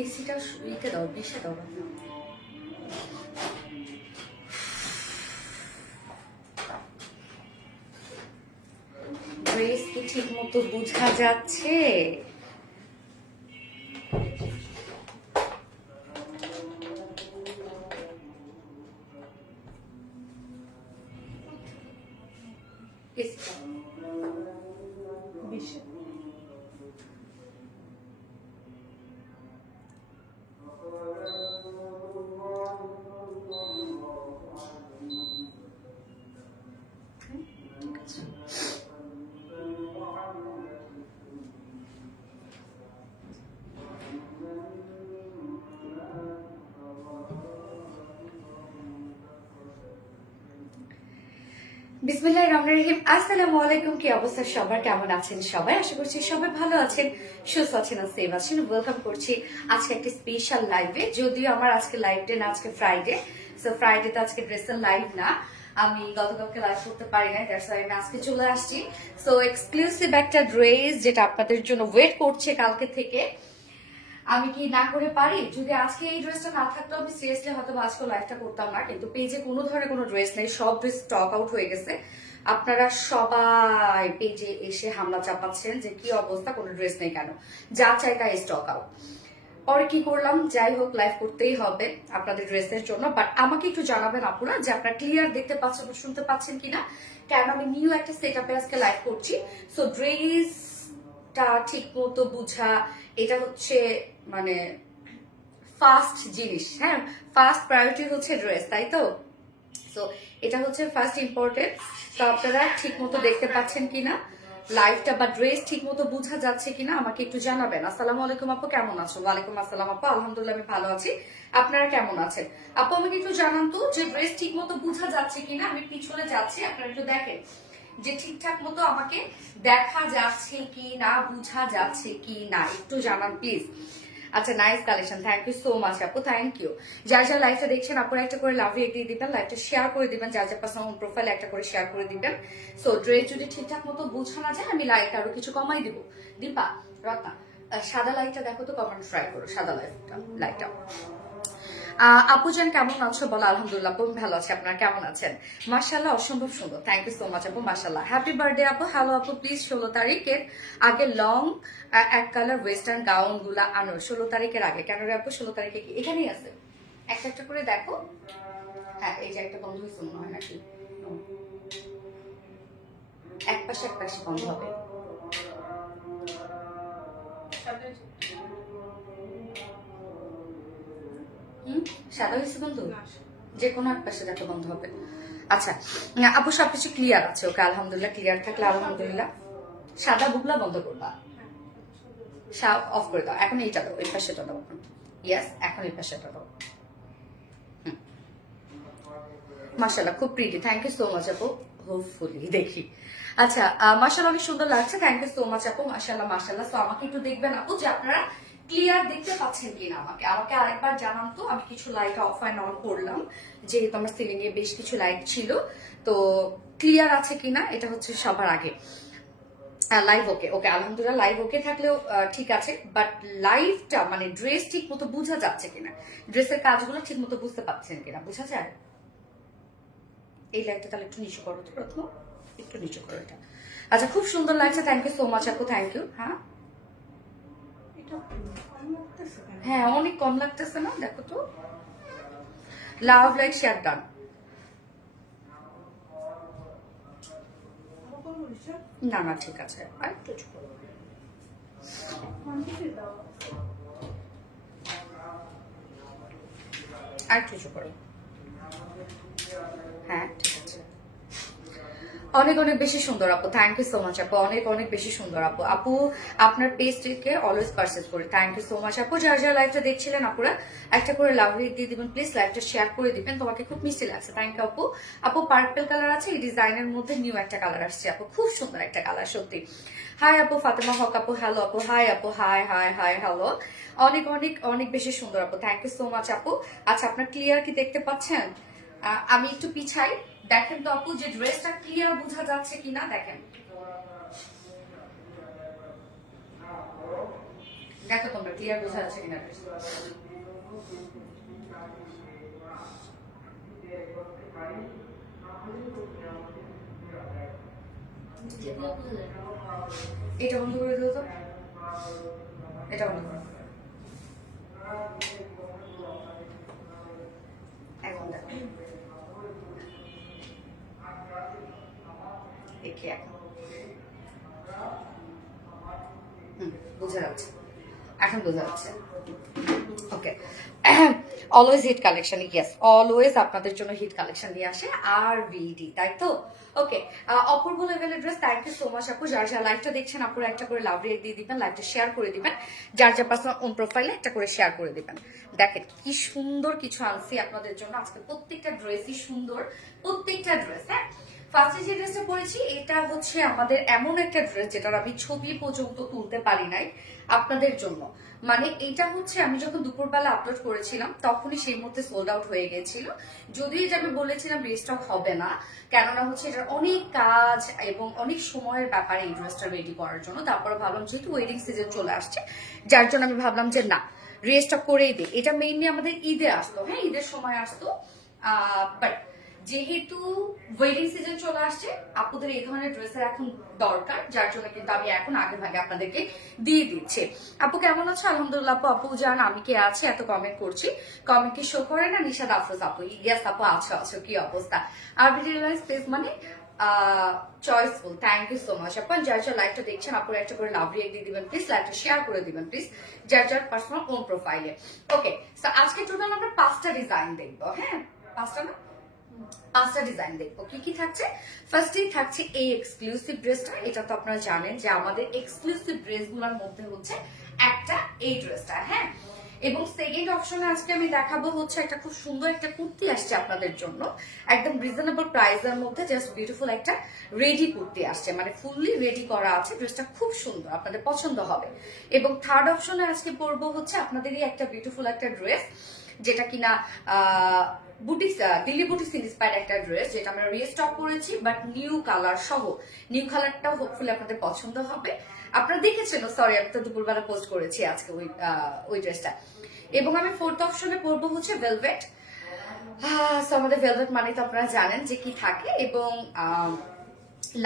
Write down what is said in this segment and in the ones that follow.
এসিটা ইতে দাও, বেশি দাও। ড্রেস কি ঠিক মতো বোঝা যাচ্ছে? বিসমিল্লাহির রহমানির রহিম। আসসালামু আলাইকুম। কি অবস্থা সবার, কেমন আছেন সবাই? আশা করছি সবাই ভালো আছেন, সুস্থ আছেন আর সেভ আছেন। ওয়েলকাম করছি আজকে একটা স্পেশাল লাইভে। যদিও আমার আজকে লাইভ ডে না, আজকে ফ্রাইডে। সো ফ্রাইডেতে আজকে ড্রেসের লাইভ না, আমি গতকালকে লাইভ করতে পারি না, দ্যাটস ওয়াই আমি আজকে চলে আসছি। সো এক্সক্লুসিভ একটা ড্রেস যেটা আপনাদের জন্য ওয়েট করছে কালকে থেকে। আমি কি না করে পারি? যদি আজকে এই ড্রেসটা না থাকতো আমি সিরিয়াসলি হয়তো আজকে লাইভটা করতাম না, কিন্তু পেজে কোনো ধরনের কোনো ড্রেস নেই, সব ড্রেস স্টক আউট হয়ে গেছে। আপনারা সবাই পেজে এসে হামলা চাপাচ্ছেন যে কি অবস্থা, কোনো ড্রেস নেই কেন, যা চাই তাই স্টক আউট। পরে কি করলাম, যাই হোক লাইভ করতেই হবে আপনাদের ড্রেসের জন্য। বাট আমাকে একটু জানাবেন আপনারা যে আপনারা ক্লিয়ার দেখতে পাচ্ছেন, শুনতে পাচ্ছেন কিনা, কেন আমি নিউ একটা সেট আপে আজকে লাইভ করছি। সো ড্রেসটা ঠিক মতো বুঝা, এটা হচ্ছে মানে ফার্স্ট জিনিস। হ্যাঁ, ফার্স্ট প্রায়োরিটি হচ্ছে ড্রেস, তাই তো? সো এটা হচ্ছে ফার্স্ট ইম্পর্টেন্ট। তো আপনারা ঠিক মতো দেখতে পাচ্ছেন কিনা লাইভটা, বা ড্রেস ঠিক মতো বোঝা যাচ্ছে কিনা আমাকে একটু জানাবেন। আসসালামু আলাইকুম আপু, কেমন আছো? ওয়ালাইকুম আসসালাম আপু, আলহামদুলিল্লাহ আমি ভালো আছি। আপনারা কেমন আছেন আপু? আমাকে একটু জানান তো যে ড্রেস ঠিক মতো বোঝা যাচ্ছে কিনা। আমি পিছনে যাচ্ছি, আপনারা একটু দেখেন যে ঠিকঠাক মতো আমাকে দেখা যাচ্ছে কি না, বোঝা যাচ্ছে কি না, একটু জানান প্লিজ। আচ্ছা, nice collection, thank you so much আপু, থ্যাংক ইউ। যার যার লাইভটা দেখছেন আপনারা একটা করে লাভ দিয়ে দিবেন, লাইভটা শেয়ার করে দিবেন, যার যার পার্সোনাল প্রোফাইলে একটা করে শেয়ার করে দিবেন। সো ড্রেস যদি ঠিকঠাক মতো বোঝা না যায় আমি লাইভটা আরো কিছু কমাই দিব। দীপা, রত্না, সাদা লাইটটা দেখো তো, কমেন্ট ট্রাই করো সাদা লাইটটা। আপু জান কেমন আছো বলো? আলহামদুলিল্লাহ আপু ভালো আছে, আপনারা কেমন আছেন? মাশাআল্লাহ, অসম্ভব সুন্দর, থ্যাংক ইউ সো মাচ আপু, মাশাআল্লাহ। হ্যাপি বার্থডে আপু। হ্যালো আপু, প্লিজ 16 তারিখের আগে লং এক কালার ওয়েস্টার্ন গাউন গুলা আনো, 16 তারিখের আগে। কেন রে আপু, 16 তারিখে কি এখানেই আছে? একটা একটা করে দেখো। হ্যাঁ, এই যে একটা বন্ধ হয়েছে মনে হয় নাকি, এক পাশে বন্ধ হবে। সাদা হয়েছে বন্ধু, যে কোনো এক পাশে দেখো বন্ধ হবে। আচ্ছা আপু, সবকিছু ক্লিয়ার আছে? ওকে, আলহামদুলিল্লাহ, ক্লিয়ার থাকলে আলহামদুলিল্লাহ। সাদা বুকলা বন্ধ করবা, অফ করে দাও। এখন এইটা দাও, এই পাশেটা দাও। ইয়েস, এখন এই পাশেটা দাও। মাশাআল্লাহ, খুব pretty, thank you so much আপু। হোপফুলি দেখি। আচ্ছা, মাশাআল্লাহ অনেক সুন্দর লাগছে, থ্যাংক ইউ সো মাচ আপু, মাশাআল্লাহ মাশাআল্লাহ। তো আমাকে একটু দেখবেন আপু যে আপনারা ক্লিয়ার দেখতে পাচ্ছেন কিনা, আমাকে আমাকে আরেকবার জানান তো। আমি কিছু লাইট অফ অ্যান্ড অন করলাম, যেহেতু আমার সিলিং এ বেশ কিছু লাইট ছিল, তো ক্লিয়ার আছে কিনা এটা হচ্ছে সবার আগে। লাইভ ওকে, ওকে আলহামদুলিল্লাহ, লাইভ ওকে থাকলেও ঠিক আছে, বাট লাইভটা মানে ড্রেস ঠিক মতো বোঝা যাচ্ছে কিনা, ড্রেসের কাজগুলো ঠিক মতো বুঝতে পারছেন কিনা, বোঝা যায়? এই লাইটটা তাহলে একটু নিচু করো তো, প্রথম একটু নিচু করো এটা। আচ্ছা, খুব সুন্দর লাগছে, থ্যাংক ইউ সো মাচ আপু, থ্যাংক ইউ। হ্যাঁ হ্যাঁ, অনেক কম লাগতেছে না? দেখো তো, লাভ লাইট শেয়ার ডান। না না, ঠিক আছে, আর একটু উঁচু করো। আর একটু উঁচু করো। হ্যাঁ, ঠিক আছে, অনেক অনেক বেশি সুন্দর আপু, থ্যাংক ইউ সো মাচ আপু, অনেক অনেক বেশি সুন্দর আপু। আপু আপনার পেজটিকে অলওয়েজ পারচেজ করি, থ্যাংক ইউ সো মাচ আপু। যারা যারা লাইভটা দেখছিলেন আপুরা একটা করে লাভ রেট দিয়ে দিবেন প্লিজ, লাইভটা শেয়ার করে দিবেন, তোমাকে খুব মিষ্টি লাগছে, থ্যাংক ইউ আপু। আপু পার্পল কালার আছে, এই ডিজাইনের মধ্যে নিউ একটা কালার আসছে আপু, খুব সুন্দর একটা কালার সত্যি। হাই আপু, ফাতেমা হক আপু, হ্যালো আপু, হাই আপু, হাই হাই হাই হ্যালো, অনেক অনেক অনেক বেশি সুন্দর আপু, থ্যাংক ইউ সো মাচ আপু। আচ্ছা, আপনার ক্লিয়ার কি দেখতে পাচ্ছেন? আমি একটু পিছাই, দেখেন তো আপু যে ড্রেসটা ক্লিয়ার বোঝা যাচ্ছে কিনা, দেখেন। দেখো তোমরা ক্লিয়ার বোঝা যাচ্ছে কিনা ড্রেস। এটা বন্ধ করে দিও তো, এটা বন্ধ করো। এখন দেখো দেখি এখন বোঝা যাচ্ছে, এখন বোঝা যাচ্ছে। Okay, always hit collection, yes always আপনাদের জন্য হিট কালেকশন নিয়ে আসে আর ভিডি, তাই তো? ওকে, অপূর্ব লেভেলের dress, thank you so much আপু। যার যা লাইভটা দেখছেন আপুরা একটা করে লাভ রেট দিয়ে দিবেন, লাইভটা শেয়ার করে দিবেন, যার যা পার্সোনাল ওন প্রোফাইলে একটা করে শেয়ার করে দিবেন। দেখেন কি সুন্দর কিছু আনছি আপনাদের জন্য আজকে, প্রত্যেকটা ড্রেসই সুন্দর, প্রত্যেকটা ড্রেস। হ্যাঁ, ফার্স্টে যে ড্রেসটা পরেছি এটা হচ্ছে আমাদের এমন একটা ড্রেস যেটার আমি ছবি পর্যন্ত তুলতে পারি নাই আপনাদের জন্য। মানে এটা হচ্ছে আমি যখন দুপুরবেলা আপলোড করেছিলাম তখনই সেই মুহূর্তে সোল্ড আউট হয়ে গেছিল। যদিও এটা আমি বলেছিলাম রিস্টক হবে না, কেননা হচ্ছে এটার অনেক কাজ এবং অনেক সময়ের ব্যাপারে এই ড্রেসটা রেডি করার জন্য। তারপরে ভাবলাম যেহেতু ওয়েডিং সিজন চলে আসছে, যার জন্য আমি ভাবলাম যে না রিস্টক করেই দিই। এটা মেইনলি আমাদের ঈদে আসতো, হ্যাঁ ঈদের সময় আসতো, বাট যেহেতু ওয়েডিং সিজন চলে আসছে আপুদের এই ধরনের ড্রেসের এখন দরকার, যার জন্য কিন্তু আমি এখন আগে ভাগে আপনাদেরকে দিয়ে দিচ্ছি। আপু কেমন আছো? আলহামদুলিল্লাহ আপু। আপু জান আমি কে আছে এত কমেন্ট করছি, কমেন্ট কি শো করে না? নিশাদ আফরোজ আপু, ইয়েস আপু আছো আছো, কি অবস্থা? আর ভিডিও স্পেস মানে choiceful, thank you so much আপু। যার যার লাইভটা দেখছেন আপুরা একটা করে লাভ রিয়েক্ট দিয়ে দিবেন প্লিজ, লাইভটা শেয়ার করে দিবেন প্লিজ, যার যার পার্সোনাল ওন প্রোফাইলে। ওকে, সো আজকে টোটাল আমরা 5টা ডিজাইন দেখবো। হ্যাঁ 5টা না 5টা ডিজাইন দেখবো। কি কি থাকছে? ফার্স্টেই থাকছে এই এক্সক্লুসিভ ড্রেসটা। এটা তো আপনারা জানেন যে আমাদের এক্সক্লুসিভ ড্রেসগুলোর মধ্যে হচ্ছে একটা এই ড্রেসটা। হ্যাঁ, এবং সেকেন্ড অপশনে আজকে আমি দেখাবো হচ্ছে একটা খুব সুন্দর একটা কুর্তি আসছে আপনাদের জন্য, একদম রিজনেবল প্রাইসের মধ্যে জাস্ট বিউটিফুল একটা রেডি কুর্তি আসছে, মানে ফুললি রেডি করা আছে। ড্রেসটা খুব সুন্দর, আপনাদের পছন্দ হবে। এবং থার্ড অপশনে আজকে পরবো হচ্ছে আপনাদেরই একটা বিউটিফুল একটা ড্রেস, যেটা কিনা বুটিক্স দিল্লি বুটিক্স ইন্সপায়ার্ড একটা ড্রেস, যেটা আমরা রিস্টক করেছি বাট নিউ কালার সহ। নিউ কালারটাও হোপফুলি আপনাদের পছন্দ হবে। আপনারা দেখেছেন, সরি আমি তো দুপুরবেলা পোস্ট করেছি আজকে ওই ড্রেসটা। এবং আমি ফোর্থ অপশনে পরবো হচ্ছে ভেলভেট। আমাদের ভেলভেট মানে তো আপনারা জানেন যে কি থাকে। এবং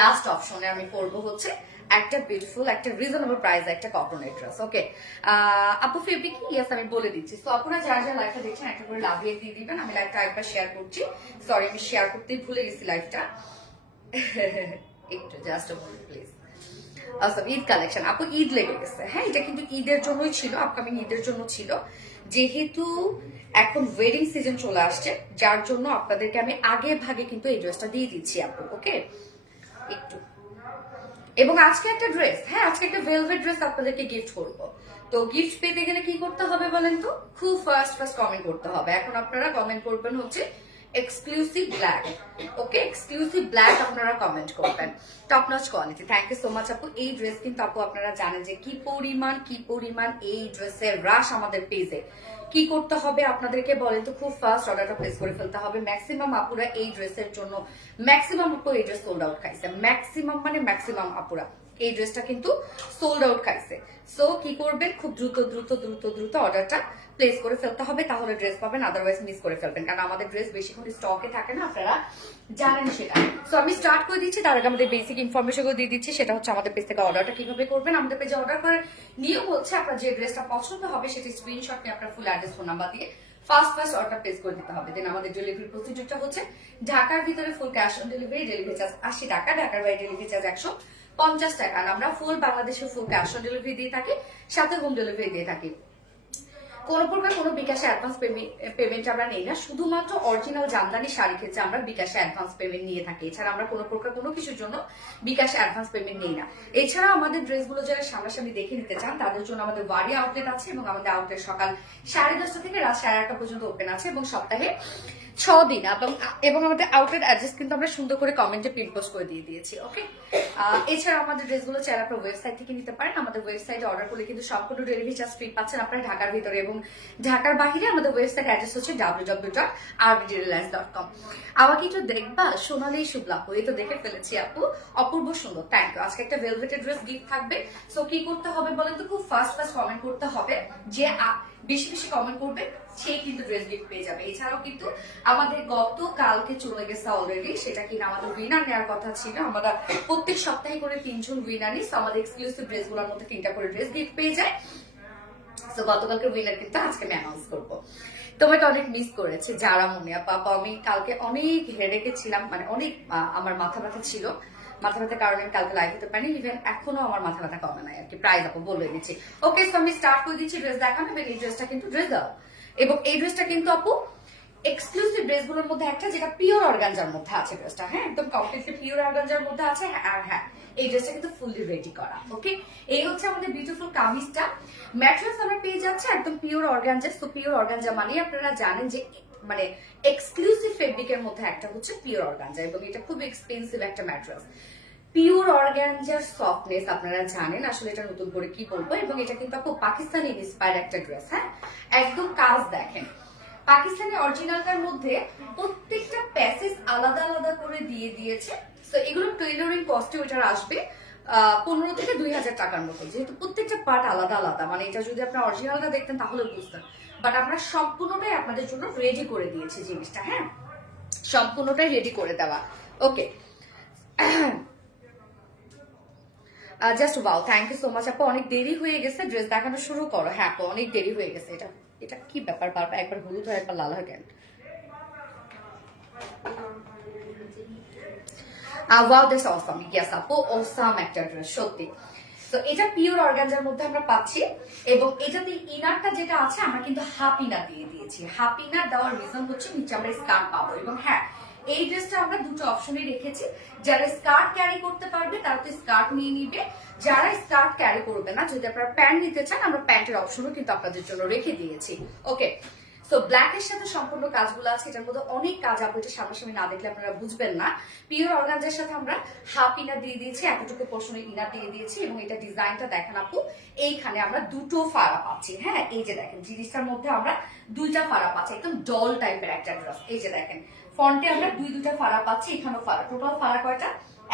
লাস্ট অপশনে আমি পরবো হচ্ছে একটা বিউটিফুল একটা রিজনেবল প্রাইস একটা কটনের ড্রেস। ওকে আপু ফেব্রিক কি? ইয়েস আমি বলে দিচ্ছি। তো আপনারা যারা যারা লাইভটা দেখছেন একটা করে লাভ দিয়ে দিবেন। আমি লাইভটা একবার শেয়ার করছি, সরি আমি শেয়ার করতেই ভুলে গেছি লাইভটা। একটু just a moment please. Eid collection আপু, ঈদ লেগে গেছে। হ্যাঁ, এটা কিন্তু ঈদের জন্যই ছিল, আপকামিং ঈদের জন্য ছিল। যেহেতু এখন ওয়েডিং সিজন চলে আসছে, যার জন্য আপনাদেরকে আমি আগে ভাগে কিন্তু এই ড্রেসটা দিয়ে দিচ্ছি আপু। ওকে একটু, এবং আজকে একটা ড্রেস, হ্যাঁ আজকে একটা ভেলভেট ড্রেস আপনাদেরকে গিফট করব। তো গিফট পেতে গেলে কি করতে হবে বলেন তো? খুব ফার্স্ট কমেন্ট করতে হবে। এখন আপনারা কমেন্ট করবেন হচ্ছে exclusive black. Okay, exclusive black আপনারা কমেন্ট করবেন, top notch quality. Thank you so much আপু। এই ড্রেস কিন্তু আপু আপনারা জানেন যে কি পরিমাণ এই ড্রেসের রাশ আমাদের পেজে। কি করতে হবে আপনাদেরকে বলেন তো? খুব ফাস্ট অর্ডারটা প্লেস করে ফেলতে হবে। ম্যাক্সিমাম আপুরা এই ড্রেসের জন্য, ম্যাক্সিমাম আপু এই ড্রেস সোল্ড আউট খাইছে, ম্যাক্সিমাম মানে ম্যাক্সিমাম আপুরা এই ড্রেসটা কিন্তু সোল্ড আউট খাইছে। সো কি করবেন, খুব দ্রুত অর্ডারটা প্লেস করে ফেলতে হবে, তাহলে ড্রেস পাবেন, আদারওয়াইজ মিস করে ফেলবেন, কারণ আমাদের ড্রেস বেশিক্ষণ স্টকে থাকে না, আপনারা জানেন সেটা। সো আমি স্টার্ট করে দিচ্ছি, তার আগে আমাদের বেসিক ইনফরমেশন দিয়ে দিচ্ছি। সেটা হচ্ছে আমাদের পেজ থেকে অর্ডারটা কিভাবে করবেন। আমাদের পেজে অর্ডার করার নিয়ম হচ্ছে আপনার যে ড্রেসটা পছন্দ হবে সেটা স্ক্রিনশট নিয়ে আপনার ফুল অ্যাড্রেস ফোন নাম্বার দিয়ে ফার্স্ট অর্ডার প্লেস করে দিতে হবে। দেন আমাদের ডেলিভারি প্রসিডিউরটা হচ্ছে ঢাকার ভিতরে full cash on delivery, delivery charge 80 টাকা, ঢাকার বাইরে ডেলিভারি চার্জ 150 টাকা। আর আমরা ফুল বাংলাদেশের ফুল ক্যাশ অন ডেলিভারি দিয়ে থাকি, সাথে হোম ডেলিভারি দিয়ে থাকি। কোনো প্রকার কোনো বিকাশে অ্যাডভান্স পেমেন্ট আমরা নেই না, শুধুমাত্র অরিজিনাল জামদানি শাড়ি ক্ষেত্রে আমরা বিকাশে অ্যাডভান্স পেমেন্ট নিয়ে থাকি। এছাড়া আমরা কোনো প্রকার কোনো কিছুর জন্য বিকাশে অ্যাডভান্স পেমেন্ট নেই না। এছাড়া আমাদের ড্রেসগুলো যারা সামনাসামনি দেখে নিতে চান তাদের জন্য আমাদের ওয়ারি আউটলেট আছে, এবং আমাদের আউটলেট সকাল 10:30 থেকে রাত 11:30 পর্যন্ত ওপেন আছে, এবং সপ্তাহে 6 দিন। এবং আমাদের আউটলেট অ্যাড্রেস কিন্তু আমরা সুন্দর করে কমেন্টে পিন পোস্ট করে দিয়ে দিয়েছি। ওকে, এছাড়া আমাদের ড্রেসগুলো চাইলে আপনার ওয়েবসাইট থেকে নিতে পারেন। আমাদের ওয়েবসাইটে অর্ডার করলে কিন্তু সম্পূর্ণ ডেলিভারি চার্জ ফ্রি পাচ্ছেন আপনারা ঢাকার ভিতরে এবং এবং ঢাকার বাইরে আমাদের ওয়েবসাইট অ্যাড্রেস হচ্ছে www.rbdreliance.com। আমাকে একটু দেখবা সোনালি শুভলা, এই তো দেখে ফেলেছি আপু, অপূর্ব সুন্দর, থ্যাংক ইউ। আজকে একটা ভেলভেটেড ড্রেস গিফট থাকবে। সো কি করতে হবে বলেন তো, খুব ফার্স্ট কমেন্ট করতে হবে, যে বেশি বেশি কমেন্ট করবে সে কিন্তু ড্রেস গিফট পেয়ে যাবে। এছাড়াও কিন্তু আমাদের গতকালকে চলে গেছে অলরেডি, সেটা কিনা আমাদের উইনার নেওয়ার কথা ছিল। আমরা প্রত্যেক সপ্তাহে করে 3 জন উইনার নিই, আমাদের এক্সক্লুসিভ ড্রেসগুলোর মধ্যে 3টা করে ড্রেস গিফট পেয়ে যায়। তো গতকালকে উইনার কিন্তু আজকে আমি অ্যানাউন্স করবো। তোমাকে অনেক মিস করেছে যারা মনে আপা, আমি কালকে অনেক হেডেকে ছিলাম, মানে অনেক আমার মাথা ব্যথা ছিল, মাথা ব্যথার কারণে আমি কালকে লাইভ হতে পারিনি। ইভেন এখনো আমার মাথা ব্যথা কমে নাই আর কি, প্রাইস আপু বলে দিচ্ছি। ওকে, সো আমি স্টার্ট করে দিচ্ছি ড্রেস দেখানো। এবং এই ড্রেসটা কিন্তু ড্রেস দাও, এবং এই ড্রেসটা কিন্তু আপু এক্সক্লুসিভ ড্রেসগুলোর মধ্যে একটা, যেটা পিওর অর্গানজার মধ্যে আছে ড্রেসটা। হ্যাঁ, একদম কমপ্লিটলি পিওর অর্গানজার মধ্যে আছে। আর হ্যাঁ, এই ড্রেসটা কিন্তু ফুললি রেডি করা। ওকে, এই হচ্ছে আমাদের বিউটিফুল কামিজটা। ম্যাটেরিয়ালস আমরা পেয়ে যাচ্ছে একদম পিওর অর্গানজা। তো পিওর অর্গানজা মানে আপনারা জানেন যে মানে এক্সক্লুসিভ ফেব্রিকের মধ্যে একটা হচ্ছে পিওর অর্গানজা, এবং এটা খুব এক্সপেন্সিভ একটা ম্যাটেরিয়ালস। পিওর অর্গানজার সফটনেস আপনারা জানেন, আসলে এটা নতুন করে কি বলবো। এবং এটা কিন্তু আপু পাকিস্তানি ইন্সপায়ার্ড একটা ড্রেস। হ্যাঁ, একদম কাজ দেখেন, পাকিস্তানি অরিজিনালটার মধ্যে প্রত্যেকটা প্যাসেজ আলাদা আলাদা করে দিয়ে দিয়েছে। তো এগুলো টেইলরিং কস্টে ওইটার আসবে 15 থেকে 2000 টাকার মতো, যেহেতু প্রত্যেকটা পার্ট আলাদা আলাদা। মানে এটা যদি আপনার অরিজিনালটা দেখতেন তাহলে বুঝতেন, বাট আমরা সম্পূর্ণটাই আপনাদের জন্য রেডি করে দিয়েছি জিনিসটা। হ্যাঁ, সম্পূর্ণটাই রেডি করে দেওয়া। Okay, just wow, thank you so much আপু। অনেক দেরি হয়ে গেছে, ড্রেস দেখানো শুরু করো। হ্যাঁ আপু, অনেক দেরি হয়ে গেছে। এটা এটা কি ব্যাপার, বারবার একবার হলুদ হয় একবার লাল হয় কেন? Wow, that's awesome. ইয়েস আপু, অসাম একটা ড্রেস সত্যি। তো এটা পিওর অর্গানজার মধ্যে আমরা পাচ্ছি, এবং এটাতে ইনারটা যেটা আছে আমরা কিন্তু হাফ ইনার দিয়ে দিয়েছি। হাফ ইনার দেওয়ার রিজন হচ্ছে নিচে আমরা স্কার্ট পাবো। এবং হ্যাঁ, এই ড্রেসটা আমরা দুটো অপশনে রেখেছি, যারা স্কার্ট ক্যারি করতে পারবে তারা তো স্কার্ট নিয়ে নিবে, যারা স্কার্ট ক্যারি করবে না, যদি আপনারা প্যান্ট নিতে চান আমরা প্যান্টের অপশনও কিন্তু আপনাদের জন্য রেখে দিয়েছি। ওকে, সো ব্ল্যাক এর সাথে সম্পূর্ণ কাজগুলো আছে, এটার মধ্যে অনেক কাজ, আপু এটা সামনাসামনি না দেখলে আপনারা বুঝবেন না। পিওর অর্গানজার সাথে আমরা হাফ ইনার দিয়ে দিয়েছি, এতটুকু পোর্শনে ইনার দিয়ে দিয়েছি, এবং এটা ডিজাইনটা দেখেন আপু, এইখানে আমরা দুটো ফাড়া পাচ্ছি। হ্যাঁ, এই যে দেখেন জিনিসটার মধ্যে আমরা 2টা ফাড়া পাচ্ছি, একদম ডল টাইপের একটা ড্রেস। এই যে দেখেন ফন্টে আমরা দুইটা ফাড়া পাচ্ছি, এখানেও ফাড়া। টোটাল ফাড়া কয়টা?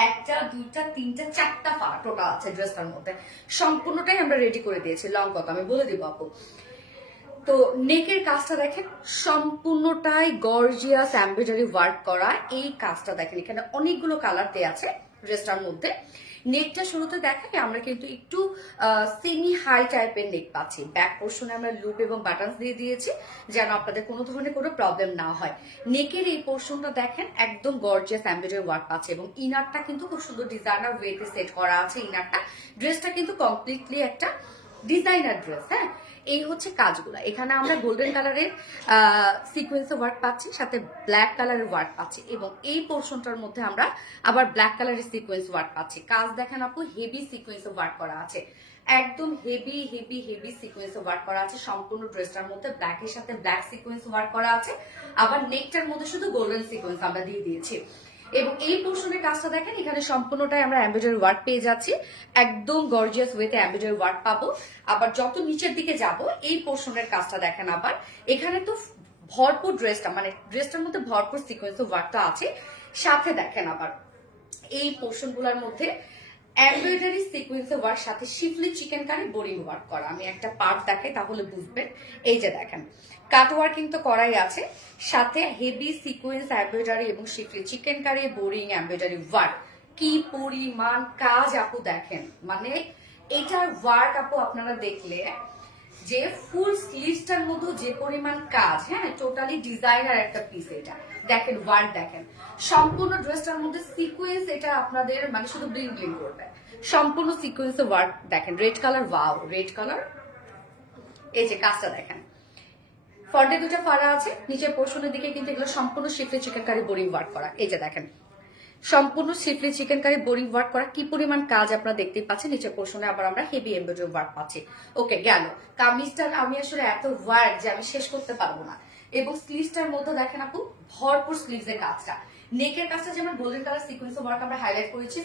1টা 2টা 3টা 4টা ফাড়া টোটাল আছে ড্রেসটার মধ্যে। সম্পূর্ণটাই আমরা রেডি করে দিয়েছি। লং কত আমি বলে দিব আপু। তো নেকের কাজটা দেখেন, সম্পূর্ণটাই গর্জিয়াস এমব্রয়ডারি ওয়ার্ক করা। এই কাজটা দেখেন, এখানে অনেকগুলো কালার দেয়া আছে ড্রেসটার মধ্যে। নেকটা শুরুতে দেখাই, আমরা কিন্তু একটু সেমি হাই টাইপের নেক পাচ্ছি। ব্যাক পোর্শনে আমরা লুপ এবং বাটনস দিয়ে দিয়েছি, যেন আপনাদের কোনো ধরনের কোনো প্রবলেম না হয়। নেকের এই পোর্শনটা দেখেন, একদম গর্জিয়াস এমব্রয়ডারি ওয়ার্ক পাচ্ছে, এবং ইনারটা কিন্তু খুব সুন্দর ডিজাইনার ওয়েতে সেট করা আছে ইনারটা। ড্রেসটা কিন্তু কমপ্লিটলি একটা ডিজাইনার ড্রেস। হ্যাঁ, এই হচ্ছে কাজগুলা। এখানে আমরা গোল্ডেন কালারের সিকোয়েন্স ওয়ার্ক পাচ্ছি, সাথে ব্ল্যাক কালারের ওয়ার্ক পাচ্ছি, এবং এই পোর্শনটার মধ্যে আমরা আবার ব্ল্যাক কালারের সিকোয়েন্স ওয়ার্ক পাচ্ছি। কাজ দেখেন আপু, হেভি সিকোয়েন্স ওয়ার্ক করা আছে, একদম heavy heavy heavy sequence work করা আছে সম্পূর্ণ ড্রেসটার মধ্যে। ব্ল্যাক এর সাথে ব্ল্যাক সিকোয়েন্স ওয়ার্ক করা আছে, আবার নেকটার মধ্যে শুধু গোল্ডেন সিকোয়েন্স আমরা দিয়ে দিয়েছি। এবং এই পোর্শনের কাজটা দেখেন, এখানে সম্পূর্ণটাই আমরা এমব্রয়ডারি ওয়ার্ক পেয়ে যাচ্ছি, একদম গর্জিয়াস ওয়েতে এমব্রয়ডারি ওয়ার্ক পাবো। আবার যত নিচের দিকে যাব, এই পোর্শনের কাজটা দেখেন, আবার এখানে তো ভরপুর ড্রেসটা, মানে ড্রেসটার মধ্যে ভরপুর সিকোয়েন্স ওয়ার্কটা আছে। সাথে দেখেন আবার এই পোর্শন গুলার মধ্যে এমব্রয়ডারি সিকোয়েন্স ওয়ার্ক, সাথে শিফলি চিকেন কারি বোরিং ওয়ার্ক করা। আমি একটা পার্ট দেখাই তাহলে বুঝবেন। এই যে দেখেন, কাট ওয়ার্কিং তো করাই আছে, সাথে হেভি সিকোয়েন্স এমব্রয়ডারি এবং schiffli chikankari boring embroidery work. কি পরিমাণ কাজ আপু দেখেন, মানে এটার ওয়ার্ক আপু আপনারা দেখলে যে ফুল স্লিভসটার মধ্যে যে পরিমাণ কাজ। হ্যাঁ, টোটালি ডিজাইনার একটা পিস। এটা দেখেন, ওয়ার্ক দেখেন, সম্পূর্ণ ড্রেসটার মধ্যে সিকোয়েন্স, এটা আপনাদের মানে শুধু ব্লিং ব্লিং করবে। সম্পূর্ণ সিকোয়েন্সে ওয়ার্ক দেখেন, red colour, wow red colour. এই যে কাজটা দেখেন, ফ্রন্টে 2টা ফাড়া আছে, নিচের পোর্শনের দিকে কিন্তু এগুলো সম্পূর্ণ শিফলি চিকেন কারি বোরিং ওয়ার্ক করা। এই যে দেখেন, সম্পূর্ণ শিফলি চিকেন কারি বোরিং ওয়ার্ক করা। কি পরিমাণ কাজ আপনারা দেখতেই পাচ্ছেন। নিচের পোর্শনে আবার আমরা হেভি এমব্রয়ডারি ওয়ার্ক পাচ্ছি। ওকে, গেল কামিজটার আমি আসলে এত ওয়ার্ক যে আমি শেষ করতে পারবো না। এবং স্লিভসটার মধ্যে দেখেন আপু, ভরপুর স্লিভস এর কাজটা। নেকের কাজটা যেমন গোল্ডেন কালার সিকোয়েন্স ওয়ার্ক আমরা হাইলাইট করেছি,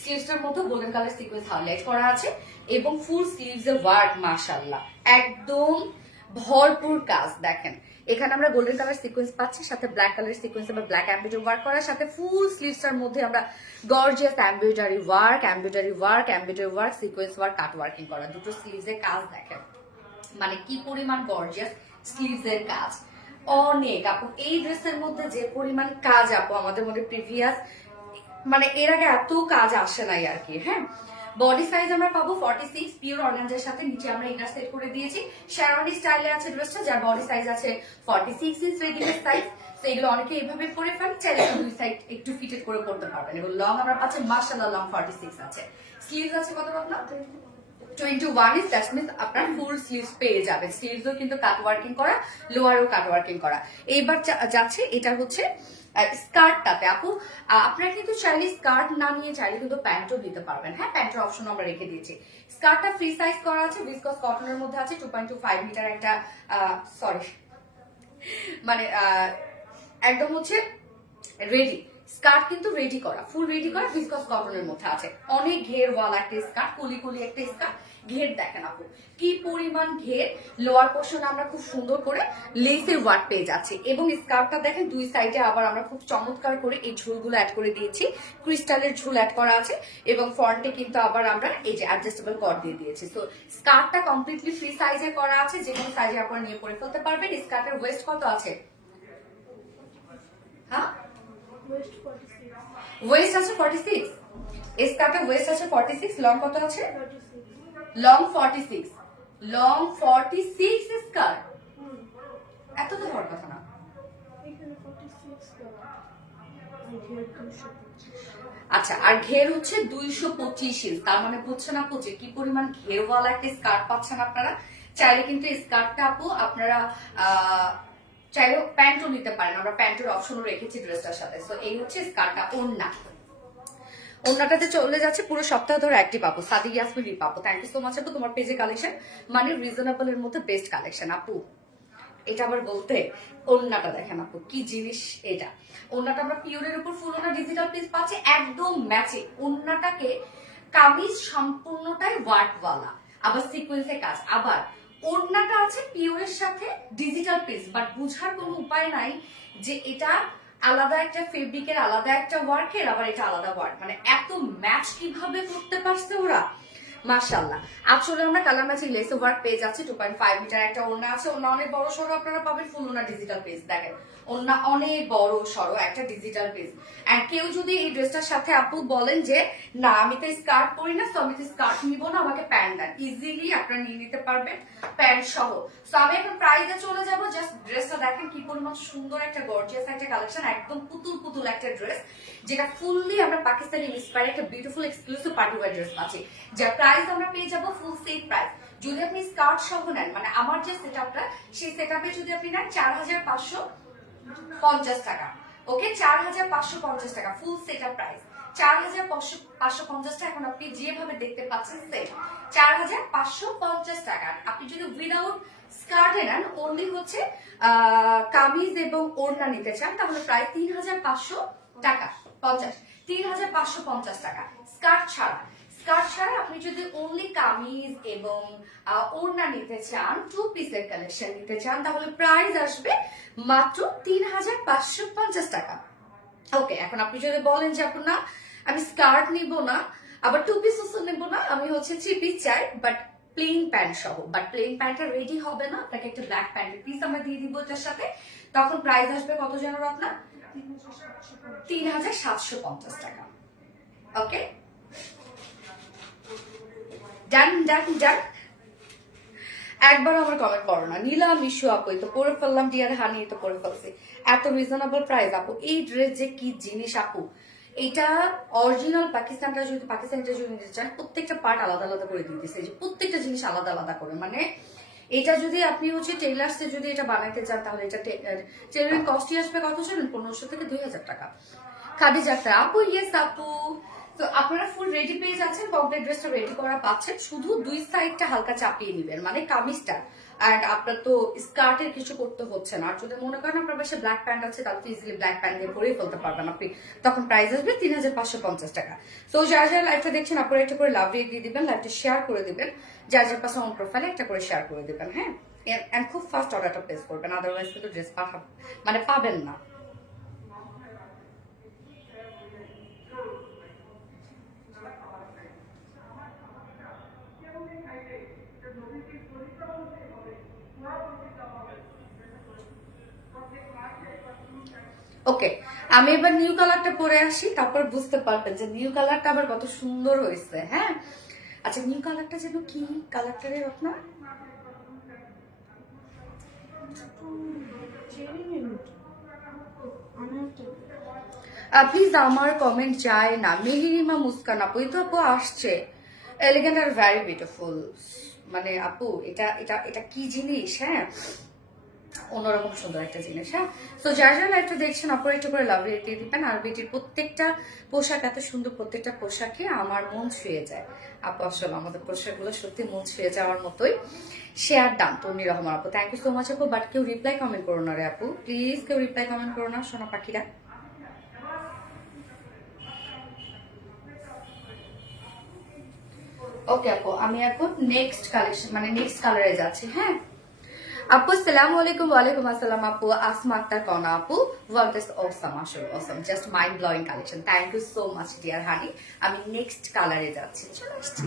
স্লিভসটার মধ্যে গোল্ডেন কালার সিকোয়েন্স হাইলাইট করা আছে, এবং ফুল স্লিভস এর ওয়ার্ক মাশাআল্লাহ একদম ভরপুর কাজ দেখেন। এখানে আমরা গোল্ডেন কালার সিকোয়েন্স পাচ্ছি, সাথে ব্ল্যাক কালার সিকোয়েন্স বা ব্ল্যাক এমব্রয়ডারি ওয়ার্ক করার সাথে ফুল স্লিভসটার মধ্যে আমরা gorgeous embroidery work, sequence work, cut working করা, দুটো স্লিভসের কাজ দেখেন মানে কি পরিমাণ গর্জিয়াস স্লিভসের কাজ। অনেক আপু এই ড্রেসের মধ্যে যে পরিমাণ কাজ আপু আমাদের মধ্যে প্রিভিয়াস মানে এর আগে এত কাজ আসে নাই আর কি। হ্যাঁ, বডি সাইজ আমরা পাবো 46 পিওর অর্গানজার সাথে, নিচে আমরা ইনার সেট করে দিয়েছি শেরওয়ানি স্টাইলে আছে ড্রেসটা, যার বডি সাইজ আছে 46 ইঞ্চ রেগুলার সাইজ। তো এগুলো অনেকে এইভাবে পরে ফেলেন, চাইলে দুই সাইড একটু ফিটেড করে পড়তে পারবেন। এবং লং আমরা পাচ্ছি মাশাআল্লাহ লং 46 আছে। স্লিভস আছে কত আপনার 21 ইঞ্চ, দ্যাটস মিন্স আপনার ফুল স্লিভস পেয়ে যাবেন। স্লিভসও কিন্তু কাট ওয়ার্কিং করা, লোয়ারও কাট ওয়ার্কিং করা। এইবার যাচ্ছে এটা হচ্ছে স্কার্টটাতে আপু আপনারা কিন্তু চাইলে স্কার্ট না নিয়ে চাইলে কিন্তু প্যান্টও নিতে পারবেন। হ্যাঁ, প্যান্টের অপশন আমরা রেখে দিয়েছি। স্কার্টটা ফ্রি সাইজ করা আছে, ভিসকস কটনের মধ্যে আছে, 2.25 মিটার একটা সরি মানে একদম হচ্ছে রেডি স্কার্ট, কিন্তু রেডি করা, ফুল রেডি করা, ভিসকস কটনের মধ্যে আছে। অনেক ঘের ওয়ালা একটা স্কার্ট, কুলি কুলি একটা স্কার্ট। ঘের দেখেন আপু কি পরিমাণ ঘের, লোয়ার পোর্শনে আমরা খুব সুন্দর করে লেসের ওয়ার্ক পেয়ে যাচ্ছি। এবং স্কার্টটা দেখেন দুই সাইডে আবার আমরা খুব চমৎকার করে এই ঝুলগুলো অ্যাড করে দিয়েছি, ক্রিস্টালের ঝুল অ্যাড করা আছে। এবং ফ্রন্টে কিন্তু আবার আমরা এই যে অ্যাডজাস্টেবল কট দিয়ে দিয়েছি। তো স্কার্টটা কমপ্লিটলি ফ্রি সাইজে করা আছে, যে কোনো সাইজে আপনারা নিয়ে পরে ফেলতে পারবেন। স্কার্টের ওয়েস্ট কত আছে? হ্যাঁ, ওয়েস্ট আছে 46, স্কার্টের ওয়েস্ট আছে 46, লং কত আছে? লং 46, লং 46 স্কার্ট, এত তো হওয়ার কথা না। আচ্ছা, আর ঘের হচ্ছে 225 ইঞ্চ, তার মানে বুঝছেন আপু যে কি পরিমাণ ঘেরওয়ালা একটা স্কার্ট পাচ্ছেন আপনারা। চাইলে কিন্তু স্কার্টটা আপু আপনারা চাইলে প্যান্টও নিতে পারেন, আমরা প্যান্টের অপশনও রেখেছি ড্রেসটার সাথে। তো এই হচ্ছে স্কার্টটা। ওন্নাটাতে চলে যাচ্ছে পুরো সপ্তাহ ধরে অ্যাক্টিভ আপু, সাদি ইয়াসমিন আপু, থ্যাংক ইউ সো মাচ আপু। তোমার পেজে কালেকশন মানে রিজনেবল এর মধ্যে বেস্ট কালেকশন আপু। এটা আবার বলতে ওন্নাটা দেখেন আপু কি জিনিস এটা। ওন্নাটা আমরা পিওরের উপর ফুল ওন্না ডিজিটাল পিস পাচ্ছি একদম ম্যাচে। ওন্নাটাকে কামিজ সম্পূর্ণটাই ওয়ার্কওয়ালা, আবার সিকোয়েন্সের কাজ, আবার ওড়নাটা আছে পিওরের সাথে ডিজিটাল পিস। বাট বুঝার কোনো উপায় নাই যে এটা আলাদা একটা ফেব্রিকের, আলাদা একটা ওয়ার্কের, আবার এটা আলাদা ওয়ার্ক, মানে এত ম্যাচ কিভাবে করতে পারছে ওরা, মাশাআল্লাহ। আসলে আমরা কালার ম্যাচিং লেস ওয়ার্ক পেয়ে যাচ্ছি, 2.5 মিটার একটা ওড়না আছে। ওড়না অনেক বড় সড়ো আপনারা পাবেন, ফুল ওড়না ডিজিটাল পিস দেখেন, ওড়না অনেক বড় সড়ো একটা ডিজিটাল পিস। এন্ড কেউ যদি এই ড্রেসটার সাথে আপু বলেন যে না আমি তো স্কার্ট পরি না, তো আমি তো স্কার্ট নিব না, আমাকে প্যান্ট দেন, ইজিলি আপনারা নিয়ে নিতে পারবেন প্যান্ট সহ। তো আমি এখন প্রাইসে চলে যাবো, জাস্ট ড্রেসটা দেখেন কি পরিমাণ সুন্দর একটা গর্জিয়াস একটা কালেকশন, একদম পুতুল পুতুল একটা ড্রেস, যেটা ফুললি আমরা পাকিস্তানি ইন্সপায়ার একটা beautiful exclusive party wear dress পাচ্ছি, যার প্রাইস আমরা পেয়ে যাবো ফুল সেট প্রাইস। যদি আপনি স্কার্ট সহ নেন, মানে আমার যে সেটআপটা সেই সেটআপে যদি আপনি নেন 4550 টাকা, ওকে 4550 টাকা ফুল সেটআপ প্রাইস, 4550 টাকা। এখন আপনি যেভাবে দেখতে পাচ্ছেন সেট 4550 টাকা। আপনি যদি উইদাউট স্কার্টে নেন, অনলি হচ্ছে কামিজ এবং ওড়না নিতে চান, তাহলে প্রায় 3500 টাকা 50, 3550 টাকা স্কার্ট ছাড়া। স্কার্ট ছাড়া আপনি যদি অনলি কামিজ এবং ওড়না নিতে চান, টু পিসের কালেকশন নিতে চান, তাহলে প্রাইস আসবে মাত্র 3550 টাকা। ওকে, এখন আপনি যদি বলেন যে আপু না আমি স্কার্ট নিব না, আবার টু পিসও নেব না, আমি হচ্ছে থ্রি পিস চাই বাট প্লেন প্যান্ট সহ, বাট প্লেন প্যান্টটা রেডি হবে না, আপনাকে একটা ব্ল্যাক প্যান্টের পিস আমরা দিয়ে দিব এটার সাথে, তখন প্রাইস আসবে কত যেন আপনার 3750 টাকা। ওকে, ডান ডান ডান। একবার আমার কমেন্ট করো না, নীলা মিশু আপু তো পরে ফেললাম, ডিয়ার হানি তো পরে ফেলছি, এত রিজনেবল প্রাইস আপু। এই ড্রেস যে কি জিনিস আপু, এটা অরিজিনাল পাকিস্তানটা যদি নিতে চান, প্রত্যেকটা পার্ট আলাদা আলাদা করে দিতেছে, যে প্রত্যেকটা জিনিস আলাদা আলাদা করে, মানে এটা যদি আপনি হচ্ছে টেইলার্সে যদি এটা বানাইতে চান, তাহলে এটা টেইলারিং কস্টই আসবে কত জানেন, 1500 থেকে 2000 টাকা। খাদিজা আপু, ইয়েস আপু। তো আপনারা ফুল রেডি পেয়ে যাচ্ছেন, কমপ্লিট ড্রেসটা রেডি করা পাচ্ছেন, শুধু দুই সাইডটা হালকা চাপিয়ে নিবেন, মানে কামিজটা। আর আপনার তো স্কার্টের কিছু করতে হচ্ছে না। আর যদি মনে করেন আপনার পাশে ব্ল্যাক প্যান্ট আছে, তাহলে তো ইজিলি ব্ল্যাক প্যান্ট দিয়ে পরেই ফেলতে পারবেন আপনি, তখন প্রাইস আসবে 3550 টাকা। তো যারা যারা লাইভটা দেখছেন আপনারা একটা করে লাভ রেট দিয়ে দিবেন, লাইভটা শেয়ার করে দিবেন, যার যার পাশে অন প্রোফাইলে একটা করে শেয়ার করে দিবেন। হ্যাঁ, এন্ড খুব ফাস্ট অর্ডারটা প্লেস করবেন, আদারওয়াইজ কিন্তু ড্রেস মানে পাবেন না। ওকে, আমি এবার নিউ কালারটা পরে আসি, তারপর বুঝতে পারবেন যে নিউ কালারটা আবার কত সুন্দর হয়েছে। হ্যাঁ, আচ্ছা নিউ কালারটা যেন কি কালারটারে আপনার প্লিজ আমার কমেন্ট যায় না। মেহেরিমা মুস্কান আপু, এই তো আপু আসছে, এলিগেন্ট আর ভ্যারি বিউটিফুল। মানে আপু এটা এটা এটা কি জিনিস, হ্যাঁ অন্যরকম সুন্দর একটা জিনিস। হ্যাঁ, তো যার যারা লাইভটা দেখছেন আপনারা একটু করে লাভ রেট দিয়ে দিবেন। আর বেটির প্রত্যেকটা পোশাক এত সুন্দর, প্রত্যেকটা পোশাকে আমার মন ছুঁয়ে যায় আপু। আসলে আমাদের পোশাকগুলো সত্যি মন ছুঁয়ে যাওয়ার মতোই। শেয়ার ডান তন্নি রহমান আপু, থ্যাংক ইউ সো মাচ আপু। বাট কেউ রিপ্লাই কমেন্ট করো না রে আপু, প্লিজ কেউ রিপ্লাই কমেন্ট করো না সোনা পাখিরা। ওকে আপু, আমি এখন নেক্সট কালেকশন মানে নেক্সট কালারে যাচ্ছি। হ্যাঁ আপু আসসালামু আলাইকুম। ওয়ালাইকুম আসসালাম আপু। আসমা আক্তার কনা আপু, ওয়ার্ল্ড ইজ অসাম, আসলে awesome, just mind blowing collection. Thank you so much dear honey. আমি নেক্সট কালারে যাচ্ছি, চলে আসছি।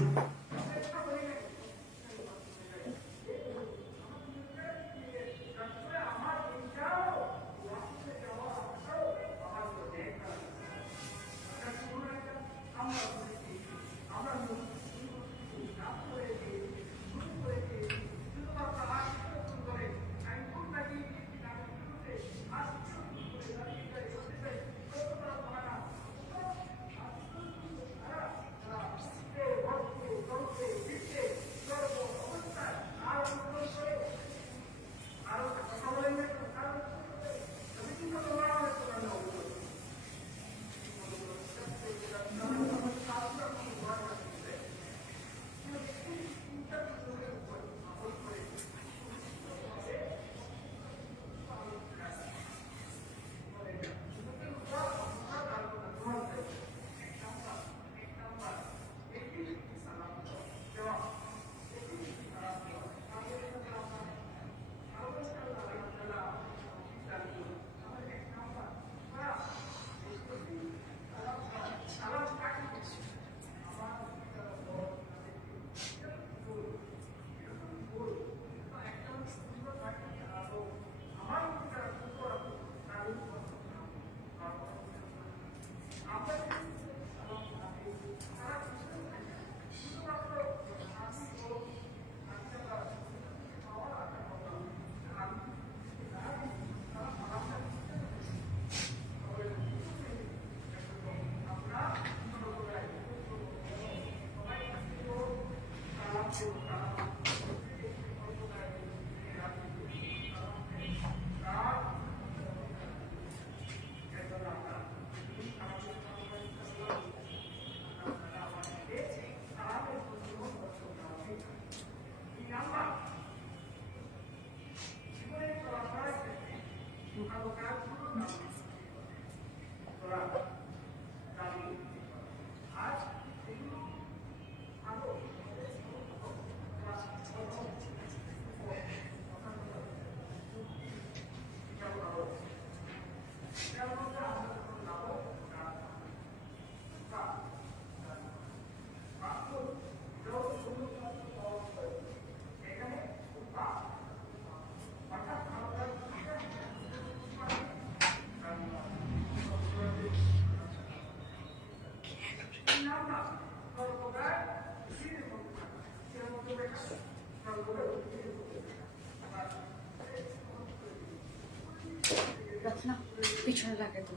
পিছনে লাগে তো।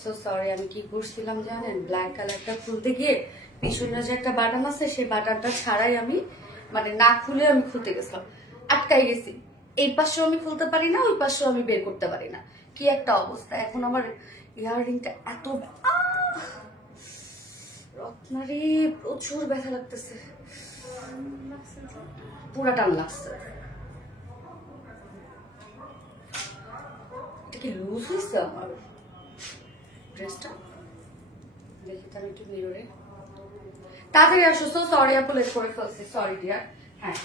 সো সরি, আমি কি করছিলাম জানেন, ব্ল্যাক কালারটা খুলতে গিয়ে পিছনে যে একটা বাটন আছে সেই বাটনটা ছাড়াই আমি মানে না খুলে আমি খুলতে গেছিলাম, আটকাই গেছি। এই পাশেও আমি খুলতে পারি না, ওই পাশেও আমি বের করতে পারি না, কি একটা অবস্থা। এখন আমার ইয়াররিংটা এত রত্নারে প্রচুর ব্যথা লাগতেছে, পুরা টান লাগছে। এটা কি লুজ হয়েছে আমার ড্রেসটা? দেখি তো আমি একটু মিররে। তাড়াতাড়ি আসো। সো সরি আপু, লেট করে ফেলছি, সরি ডিয়ার। হ্যাঁ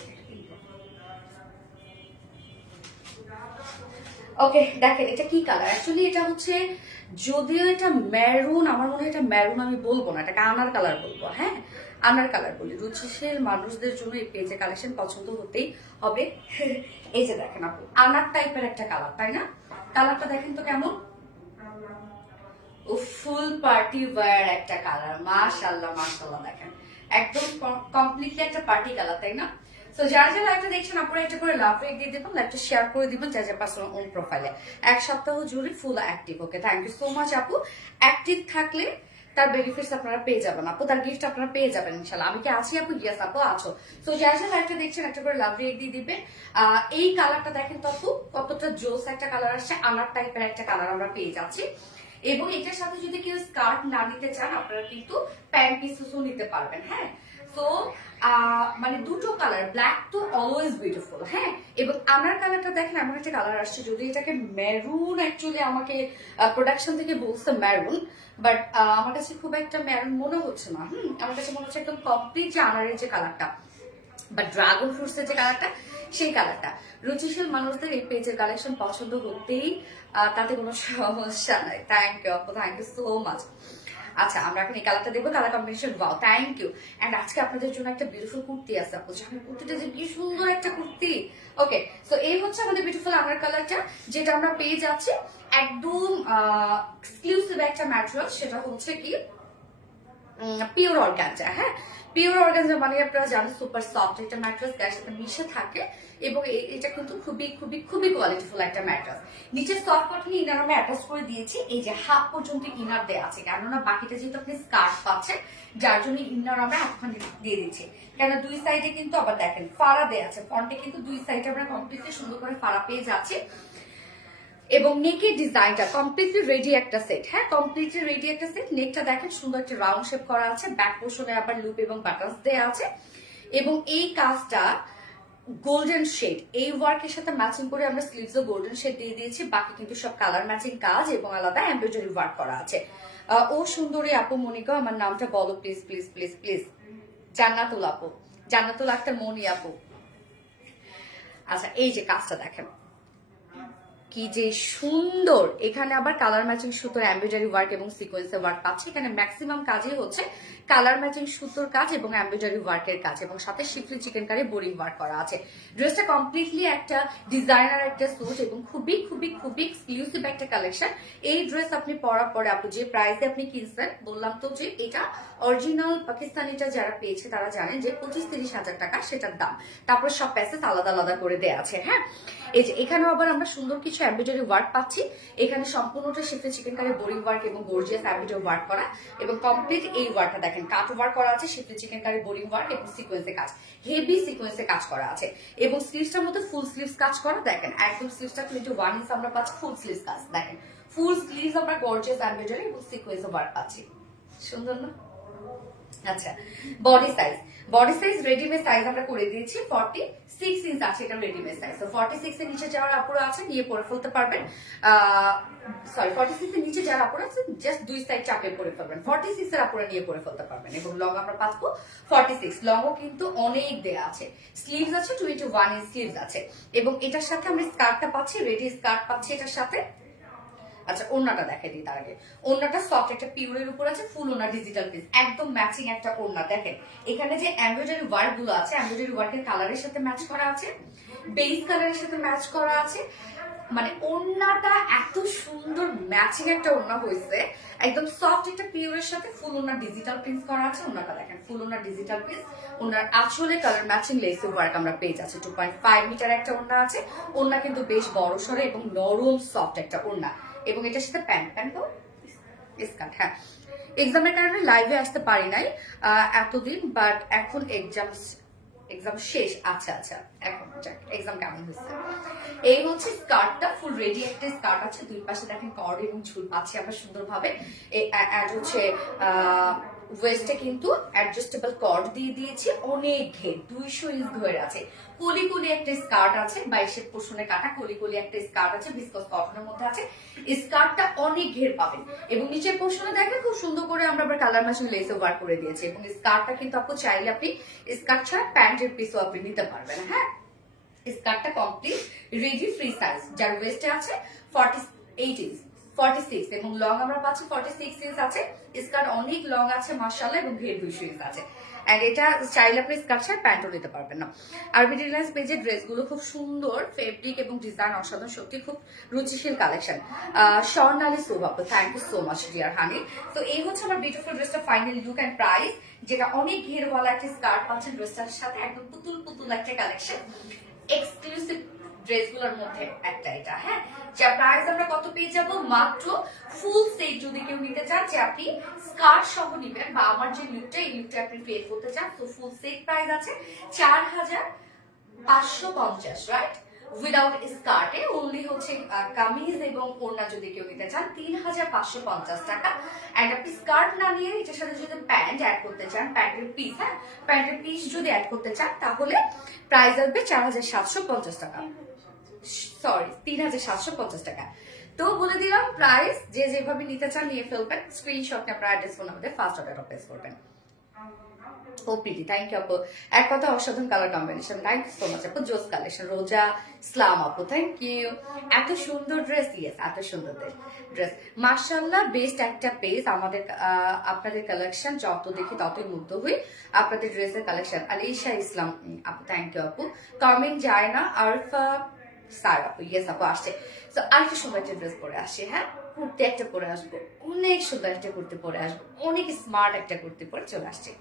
ওকে, দেখেন এটা কি কালার, অ্যাকচুয়ালি এটা হচ্ছে, যদিও এটা মেরুন, আমার মনে হয় এটা মেরুন আমি বলবো না, এটাকে আনার কালার বলবো। হ্যাঁ, আনার কালার বলি। রুচিশীল মানুষদের জন্য এই পেজে কালেকশন পছন্দ হতেই হবে। এই যে দেখেন আপু, আনার টাইপের একটা কালার, তাই না? কালারটা দেখেন তো কেমন, ফুল পার্টি ওয়্যার একটা কালার। মাশাআল্লাহ মাশাআল্লাহ, দেখেন একদম কমপ্লিটলি একটা পার্টি কালার, তাই না? সো যারা যারা লাইভটা দেখছেন আপনারা একটা করে লাভ রেক দিয়ে দেবেন, লাইভটা শেয়ার করে দিবেন যার যার পার্সোনাল ওন প্রোফাইলে। এক সপ্তাহ জুড়ে full active. Okay, thank you so much আপু। অ্যাক্টিভ থাকলে তার বেনিফিটস আপনারা পেয়ে যাবেন আপু, তার গিফট আপনারা পেয়ে যাবেন ইনশাল্লাহ। আমি কি আছি আপু? ইয়েস আপু আছো। সো যারা যারা লাইভটা দেখছেন একটা করে লাভ রেক দিয়ে দিবেন। এই কালারটা দেখেন তো আপু, কতটা জোস একটা কালার আসছে, আনার টাইপের একটা কালার আমরা পেয়ে যাচ্ছি। এবং এটার সাথে যদি কেউ স্কার্ট না নিতে চান আপনারা কিন্তু প্যান্ট পিসও নিতে পারবেন। হ্যাঁ, সো মানে দুটো কালার, ব্ল্যাক তো অলওয়েজ বিউটিফুল। হ্যাঁ, এবং আমার কালারটা দেখেন, এমন একটা কালার আসছে, যদি এটাকে মেরুন, অ্যাকচুয়ালি আমাকে প্রোডাকশন থেকে বলছে মেরুন, বাট আমার কাছে খুব একটা মেরুন মনে হচ্ছে না। আমার কাছে মনে হচ্ছে একদম কমপ্লিট যে আনারের যে কালারটা বা ড্রাগন ফ্রুটসের যে কালারটা, সেই কালারটা। রুচিশীল মানুষদের এই পেজের কালেকশন পছন্দ হতেই তাতে কোনো সমস্যা নাই। থ্যাংক ইউ আপু, থ্যাংক ইউ সো মাচ। আচ্ছা, আমরা এখন এই কালারটা দেখবো, colour combination. Wow, thank you. And আজকে আপনাদের জন্য একটা বিউটিফুল কুর্তি আছে আপু, কুর্তিটা যে কি সুন্দর একটা কুর্তি। ওকে, সো এই হচ্ছে আমাদের বিউটিফুল আনার কালারটা, যেটা আমরা পেয়ে যাচ্ছি একদম এক্সক্লুসিভ একটা ম্যাটেরিয়াল, সেটা হচ্ছে কি পিওর অর্গানজা। হ্যাঁ, পিওর অর্গানজা মানে আপনারা জানেন সুপার সফট একটা ম্যাট্রেস, গায়ের সাথে মিশে থাকে, এবং এটা কিন্তু খুবই খুবই খুবই কোয়ালিটিফুল একটা ম্যাট্রেস। নিচে সফট কটন ইনার আমি অ্যাটাচ করে দিয়েছি, এই যে হাফ পর্যন্ত ইনার দেওয়া আছে, কেননা বাকিটা যেহেতু আপনি স্কার্ট পাচ্ছেন, যার জন্য ইনার আমরা হাফখান দিয়ে দিচ্ছি। কেন দুই সাইডে কিন্তু আবার দেখেন ফাড়া দেওয়া আছে, ফ্রন্টে কিন্তু দুই সাইডে আমরা কমপ্লিটলি সুন্দর করে ফাড়া পেয়ে যাচ্ছি। এবং নেকের ডিজাইনটা কমপ্লিটলি রেডি একটা সেট। হ্যাঁ, কমপ্লিটলি রেডি একটা সেট। নেকটা দেখেন সুন্দর একটা রাউন্ড শেপ করা আছে, ব্যাক পোর্শনে আবার লুপ এবং বাটনস দেওয়া আছে, এবং এই কাজটা গোল্ডেন শেড, এই ওয়ার্কের সাথে ম্যাচিং করে আমরা স্লিভসও গোল্ডেন শেড দিয়ে দিয়েছি। বাকি কিন্তু সব কালার ম্যাচিং কাজ এবং আলাদা এমব্রয়ডারি ওয়ার্ক করা আছে। ও সুন্দরী আপু মনিকা, আমার নামটা বলো প্লিজ প্লিজ প্লিজ প্লিজ। জান্নাতুল আপু, জান্নাতুল আক্তার মনি আপু। আচ্ছা, এই যে কাজটা দেখেন কি যে সুন্দর, এখানে আবার কালার ম্যাচিং সুতোর এমব্রয়ডারি ওয়ার্ক এবং সিকোয়েন্সের ওয়ার্ক পাচ্ছে। এখানে ম্যাক্সিমাম কাজই হচ্ছে কালার ম্যাচিং সুতোর কাজ এবং এমব্রয়ডারি ওয়ার্কের কাজ, এবং সাথে শিফলি চিকেন কারি বোরিং ওয়ার্ক করা আছে। ড্রেসটা কমপ্লিটলি একটা ডিজাইনার একটা স্যুট এবং খুবই খুবই খুবই এক্সক্লুসিভ একটা কালেকশন। এই ড্রেস আপনি পরার পরে আপু যে প্রাইসে আপনি কিনছেন, বললাম তো যে এটা অরিজিনাল পাকিস্তানিটা যারা পেয়েছে তারা জানেন যে 25-30 হাজার টাকা সেটার দাম। তারপর সব প্যাসেজ আলাদা আলাদা করে দেওয়া আছে। হ্যাঁ, এই যে এখানেও আবার আমরা সুন্দর কিছু এমব্রয়ডারি ওয়ার্ক পাচ্ছি। এখানে সম্পূর্ণটা শিফলি চিকেন কারি বোরিং ওয়ার্ক এবং গর্জিয়াস এমব্রয়ডারি ওয়ার্ক করা, এবং কমপ্লিট এই ওয়ার্কটা দেখেন কাট ওয়ার্ক করা আছে, শিফলি চিকেন কারি বোরিং ওয়ার্ক এবং সিকোয়েন্সে কাজ, হেভি সিকোয়েন্সে কাজ করা আছে। এবং স্লিভসটার মধ্যে ফুল স্লিভস কাজ করা, দেখেন একদম স্লিভসটা 21 ইঞ্চ আমরা পাচ্ছি ফুল স্লিভস কাজ। দেখেন ফুল স্লিভস আমরা গর্জিয়াস এমব্রয়ডারি এবং সিকোয়েন্সে ওয়ার্ক পাচ্ছি। সুন্দর না? আচ্ছা, body size, body size readymade size আমরা করে দিয়েছি 46 ইঞ্চ আছে, এটা রেডিমেড সাইজ। তো 46 এর নিচে যারা আপুরা আছে নিয়ে পরে ফেলতে পারবেন। সরি, 46 এর নিচে যারা আপুরা আছে জাস্ট দুই সাইড চাপে পরে ফেলবেন, 46 এর আপুরা নিয়ে পরে ফেলতে পারবেন। এবং লং আমরা পাবো 46, লংও কিন্তু অনেক দেয়া আছে। স্লিভস আছে 21 ইঞ্চ স্লিভস আছে, এবং এটার সাথে আমরা স্কার্টটা পাচ্ছি, রেডি স্কার্ট পাচ্ছি এটার সাথে। আচ্ছা, ওড়নাটা দেখে দিই তার আগে। ওড়নাটা সফট একটা পিওরের উপর আছে, ফুল ওড়না ডিজিটাল পিস, একদম ম্যাচিং একটা ওড়না। দেখেন এখানে যে এমব্রয়ডারি ওয়ার্ক গুলো আছে, এমব্রয়ডারি ওয়ার্কের কালারের সাথে ম্যাচ করা আছে, বেস কালারের সাথে ম্যাচ করা আছে। মানে ওড়নাটা এত সুন্দর ম্যাচিং একটা ওড়না হয়েছে, একদম সফট একটা পিওরের সাথে ফুল ওড়না ডিজিটাল প্রিন্ট করা আছে। ওড়নাটা দেখেন ফুল ওড়না ডিজিটাল প্রিন্ট, ওনার আসলে কালার ম্যাচিং লেস ওয়ার্ক আমরা পেয়ে যাচ্ছি। 2.5 মিটার একটা ওড়না আছে। ওড়না কিন্তু বেশ বড় সড়ো এবং নরম সফট একটা ওড়না, এবং এটার সাথে প্যান্ট তো স্কার্ট। হ্যাঁ, এক্সামের কারণে লাইভে আসতে পারি নাই এতদিন, বাট এখন এক্সাম শেষ। আচ্ছা আচ্ছা, এখন এক্সাম কেমন হয়েছে? এই হচ্ছে স্কার্টটা, ফুল রেডি একটা স্কার্ট আছে, দুই পাশে দেখেন কর্ড এবং ঝুল পাচ্ছি আবার সুন্দরভাবে। হচ্ছে ওয়েস্টে কিন্তু অ্যাডজাস্টেবল কর্ড দিয়ে দিয়েছি, অনেক ঘের, 200 ইঞ্চ ঘের আছে। কলি কলি একটা স্কার্ট আছে, 22 পোর্শনে কাটা কলি কলি একটা স্কার্ট আছে, বিস্কস কটনের মধ্যে আছে। স্কার্টটা অনেক ঘের পাবেন, এবং নিচের পোর্শনে দেখেন খুব সুন্দর করে আমরা আবার কালার ম্যাচিং লেসে ওয়ার্ক করে দিয়েছি। এবং স্কার্টটা কিন্তু আপনি চাইলে আপনি স্কার্ট ছাড়া প্যান্টের পিসও আপনি নিতে পারবেন। হ্যাঁ, স্কার্টটা কমপ্লিট রেডি ফ্রি সাইজ, যার ওয়েস্টে আছে 48 ইঞ্চ 46 এবং লং আমরা পাচ্ছি 46 ইঞ্চ আছে। স্কার্ট অনেক লং আছে মাশাআল্লাহ এবং ঘের 200 ইঞ্চ আছে। এন্ড এটা চাইলে আপনি স্কার্ট ছাড়া প্যান্টও নিতে পারবেন না। আরবি রিলায়েন্স পেজের ড্রেসগুলো খুব সুন্দর, ফেব্রিক এবং ডিজাইন অসাধারণ, সত্যি খুব রুচিশীল collection. Swarnali Soubhagya, thank you so much dear honey. তো এই হচ্ছে আমার বিউটিফুল ড্রেসটা ফাইনাল লুক এন্ড প্রাইস, যেটা অনেক ঘেরওয়ালা একটা স্কার্ট পাচ্ছেন ড্রেসটার সাথে, একদম পুতুল পুতুল একটা কালেকশন, এক্সক্লুসিভ ড্রেসগুলোর মধ্যে একটা এটা। হ্যাঁ, যা প্রাইস আমরা কত পেয়ে যাব, মাত্র ফুল সেট যদি কেউ নিতে চান, যে আপনি স্কার্ট সহ নিবেন বা আমার যে লুকটা এই লুকটা আপনি পেয়ে করতে চান, তো ফুল সেট প্রাইস আছে 4550, রাইট, উইদাউট স্কার্টে ওনলি হচ্ছে কামিজ এবং ওড়না যদি কেউ নিতে চান 3550 টাকা। এন্ড আপনি স্কার্ট না নিয়ে এটার সাথে যদি প্যান্ট অ্যাড করতে চান, প্যান্টের পিস, হ্যাঁ প্যান্টের পিস যদি অ্যাড করতে চান তাহলে প্রাইস আসবে 4750 টাকা, সরি 3750 টাকা। তো বলে দিলাম প্রাইস, যে যেভাবে নিতে চান নিয়ে ফেলবেন, স্ক্রিনশট নিয়ে আপনার অ্যাড্রেস ফোন আমাদের ফার্স্ট অর্ডার প্লেস করবেন। ও প্রীতি, থ্যাংক ইউ আপু, এক কথা অসাধারণ colour combination, thank you so much আপু, জোস কালেকশন। রোজা ইসলাম আপু, থ্যাংক ইউ, এত সুন্দর ড্রেস, ইয়েস এত সুন্দর ড্রেস মাশাআল্লাহ। বেস্ট একটা পেজ আমাদের, আপনাদের কালেকশন যত দেখি ততই মুগ্ধ হই, আপনাদের ড্রেসের কালেকশন। আলিশা ইসলাম আপু, থ্যাংক ইউ আপু, কমেন্ট যায় না। আরফা স্যার আপু, ইয়েস আপু আসছে। তো আরেকটা সুন্দর একটা ড্রেস পরে আসছে, হ্যাঁ কুর্তি একটা পরে আসবো, অনেক সুন্দর একটা কুর্তি পরে আসবো, অনেক স্মার্ট একটা কুর্তি পরে চলে আসছে।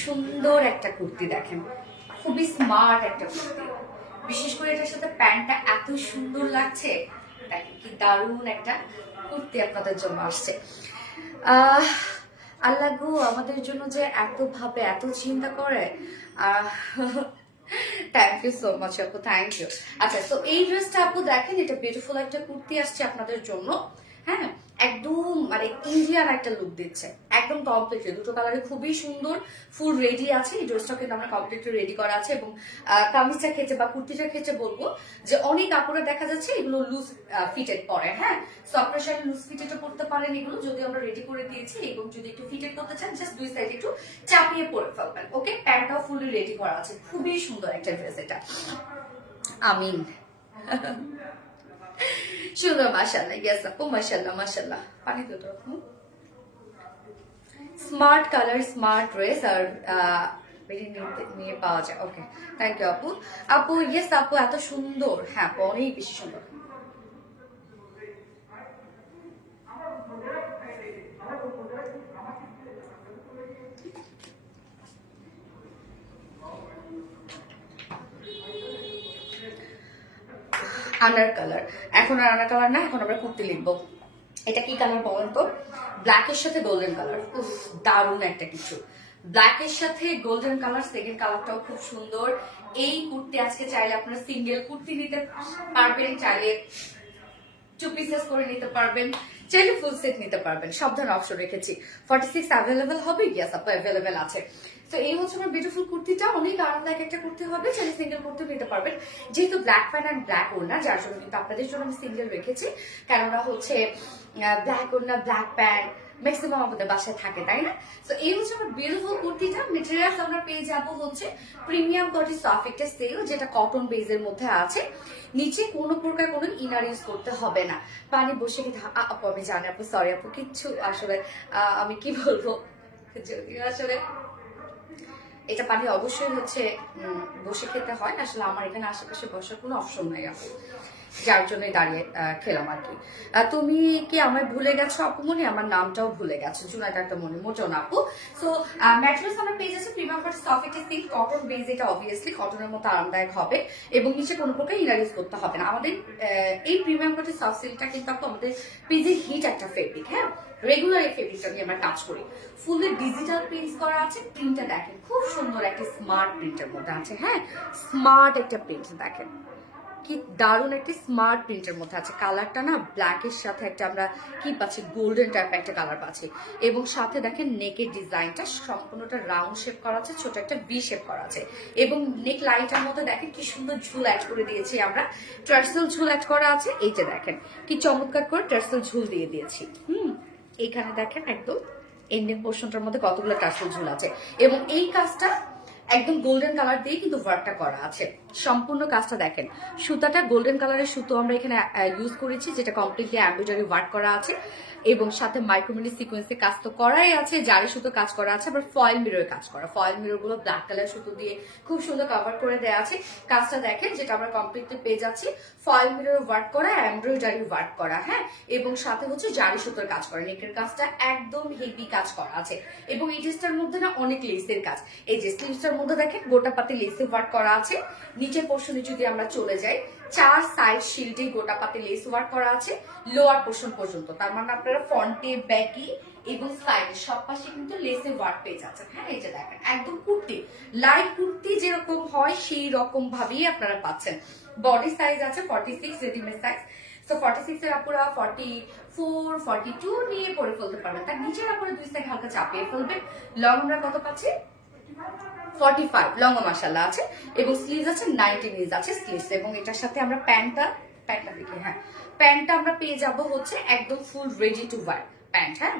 সুন্দর একটা কুর্তি দেখেন, খুবই স্মার্ট একটা কুর্তি, বিশেষ করে এটার সাথে প্যান্টটা এত সুন্দর লাগছে, দেখেন কি দারুণ একটা কুর্তি আপনাদের জন্য আসছে। আল্লাহ গো আমাদের জন্য যে এত ভাবে এত চিন্তা করে, থ্যাংক ইউ সো মাচ আপু, থ্যাংক ইউ। আচ্ছা, তো এই ড্রেসটা আপু দেখেন, এটা বিউটিফুল একটা কুর্তি আসছে আপনাদের জন্য, হ্যাঁ একদম মানে ইন্ডিয়ান একটা লুক দিচ্ছে, একদম কমপ্লিটলি দুটো কালারে খুবই সুন্দর, ফুল রেডি আছে। এই ড্রেসটা কিন্তু আমরা কমপ্লিটলি রেডি করা আছে এবং কামিজটা ক্ষেত্রে বা কুর্তিটার ক্ষেত্রে বলবো যে অনেক কাপড়ে দেখা যাচ্ছে এগুলো লুজ ফিটেড পরে, হ্যাঁ সো আপনার সাথে লুজ ফিটেড করতে পারেন এগুলো, যদি আমরা রেডি করে দিয়েছি এবং যদি একটু ফিটেড করতে চান জাস্ট দুই সাইড একটু চাপিয়ে পরে ফেলবেন। ওকে, প্যান্টটাও ফুলি রেডি করা আছে, খুবই সুন্দর একটা ড্রেস এটা। আমিন সুন্দর মাশাআল্লাহ, ইয়েস আপু মাশাআল্লাহ মাশাআল্লাহ। পানি তো তো স্মার্ট কালার, স্মার্ট ড্রেস আর নিয়ে পাওয়া যায়। ওকে, থ্যাংক ইউ আপু। আপু ইয়েস আপু, এত সুন্দর, হ্যাঁ অনেক বেশি সুন্দর। আনার কালার, এখন আর আনার কালার না, এখন আমরা কুর্তি লিখবো। এটা কি কালার বলেন তো? ব্ল্যাকের সাথে গোল্ডেন কালার, উফ দারুণ একটা কিছু। ব্ল্যাকের সাথে গোল্ডেন কালার, সেকেন্ড কালারটাও খুব সুন্দর। এই কুর্তি আজকে চাইলে আপনারা সিঙ্গেল কুর্তি নিতে পারবেন, চাইলে 2 পিসেস করে নিতে পারবেন, চাইলে ফুল সেট নিতে পারবেন, সব ধরনের অপশন রেখেছি। 46 অ্যাভেলেবেল হবে, ইয়েস আপু অ্যাভেলেবেল আছে। তো এই হচ্ছে আমার বিউটিফুল কুর্তিটা, অনেক আরামদায়ক একটা কুর্তি হবে, চাইলে সিঙ্গেল কুর্তি নিতে পারবেন। যেহেতু ব্ল্যাক প্যান্ট অ্যান্ড ব্ল্যাক ওড়না, যার জন্য কিন্তু আপনাদের জন্য আমি সিঙ্গেল রেখেছি, কেননা হচ্ছে ব্ল্যাক ওড়না ব্ল্যাক প্যান্ট ম্যাক্সিমাম আমাদের বাসায় থাকে, তাই না? তো এই হচ্ছে আমার বিউটিফুল কুর্তিটা। মেটেরিয়ালস আমরা পেয়ে যাবো হচ্ছে প্রিমিয়াম কোয়ালিটি সফট একটা সেল, যেটা কটন বেজের মধ্যে আছে। নিচে কোনো প্রকার কোনো ইনার ইউজ করতে হবে না। পানি বসে খেতে আপু আমি জানি আপু, সরি আপু, কিচ্ছু আসলে আমি কি বলবো, যদিও আসলে এটা পানি অবশ্যই হচ্ছে বসে খেতে হয়, আসলে আমার এখানে আশেপাশে বসার কোনো অপশন নাই আপু, যার জন্য দাঁড়িয়ে খেলাম আর কি। তুমি কি আমায় ভুলে গেছো আপু মনি? আমার নামটাও ভুলে গেছো, জুনাইদ একটা মনে, মোটেও না আপু। সো ম্যাটেরিয়ালস আমরা পেয়ে যাচ্ছি প্রিমিয়াম কোয়ালিটি সফট একটা সিল্ক কটন বেজ, এটা অবভিয়াসলি কটনের মতো আরামদায়ক হবে এবং নিচে কোনো প্রকার ইনার ইউজ করতে হবে না। আমাদের এই প্রিমিয়াম কোয়ালিটি সফট সিল্কটা কিন্তু আপু আমাদের পিজি হিট একটা ফেব্রিক, হ্যাঁ রেগুলার এই ফেব্রিকটা নিয়ে আমরা কাজ করি। ফুললি ডিজিটাল প্রিন্ট করা আছে, প্রিন্টটা দেখেন খুব সুন্দর একটা স্মার্ট প্রিন্টের মধ্যে আছে, হ্যাঁ স্মার্ট একটা প্রিন্ট দেখেন, কি দারুণ একটি স্মার্ট প্রিন্টের মধ্যে আছে। কালারটা না ব্ল্যাকের সাথে একটা আমরা কি পাচ্ছি, গোল্ডেন টাইপ একটা কালার পাচ্ছি, এবং সাথে দেখেন নেকের ডিজাইনটা সম্পূর্ণটা রাউন্ড শেপ করা আছে, ছোট একটা ভি শেপ করা আছে, এবং নেক লাইনটার মধ্যে দেখেন কি সুন্দর ঝুল অ্যাড করে দিয়েছি আমরা, টার্সেল ঝুল অ্যাড করা আছে। এই যে দেখেন কি চমৎকার করে টার্সেল ঝুল দিয়ে দিয়েছি। এইখানে দেখেন একদম এন্ডিং পোর্শনটার মধ্যে কতগুলো টার্সেল ঝুল আছে, এবং এই কাজটা একদম গোল্ডেন কালার দিয়ে কিন্তু ওয়ার্কটা করা আছে। সম্পূর্ণ কাজটা দেখেন, সুতাটা গোল্ডেন কালারের সুতো আমরা এখানে ইউজ করেছি, যেটা কমপ্লিটলি এমব্রয়ডারি ওয়ার্ক করা আছে, এবং সাথে মাইক্রোমিনি সিকোয়েন্সে কাজ তো করাই আছে, জারি সুতো কাজ করা আছে, আবার ফয়েল মিরর কাজ করা, ফয়েল মিরর গুলো ব্ল্যাক কালার সুতো দিয়ে খুব সুন্দর কভার করে দেওয়া আছে। কাজটা দেখেন যেটা আমরা কমপ্লিটলি পেয়ে যাচ্ছি, ফয়েল মিরর ওয়ার্ক করা, এমব্রয়ডারি ওয়ার্ক করা, হ্যাঁ, এবং সাথে হচ্ছে জারি সুতোর কাজ করা, নেকের কাজটা একদম হেভি কাজ করা আছে, এবং এই ড্রেসটার মধ্যে না অনেক লেসের কাজ। এই যে স্লিভসটার মধ্যে দেখেন গোটা পাতি লেসে ওয়ার্ক করা আছে। নিচের পোর্শনে যদি আমরা চলে যাই, 4 সাইড শিল্ডে গোটা পাতি লেস ওয়ার্ক করা আছে লোয়ার পোর্শন পর্যন্ত, তার মানে আপনারা ফ্রন্টে ব্যাকি এবং সাইডে সব পাশে কিন্তু লেসে ওয়ার্ক পেয়ে যাচ্ছেন। হ্যাঁ এই যে দেখেন একদম কুর্তি, লাইট কুর্তি যেরকম হয় সেই রকম ভাবেই আপনারা পাচ্ছেন। বডি সাইজ আছে 46 রেডিমেড সাইজ, তো 46 এর আপুরা 44 42 নিয়ে পরে ফেলতে পারবেন, তার নিচের আপুরা 2 সাইড হালকা চাপিয়ে ফেলবেন। লং আমরা কত পাচ্ছি 45, লং মাশাআল্লাহ আছে, এবং স্লিভস আছে 19 ইঞ্চ আছে স্লিভস, এবং এটার সাথে আমরা প্যান্টটা দেখি, হ্যাঁ প্যান্টটা আমরা পেয়ে যাব হচ্ছে একদম full ready to wire pant, হ্যাঁ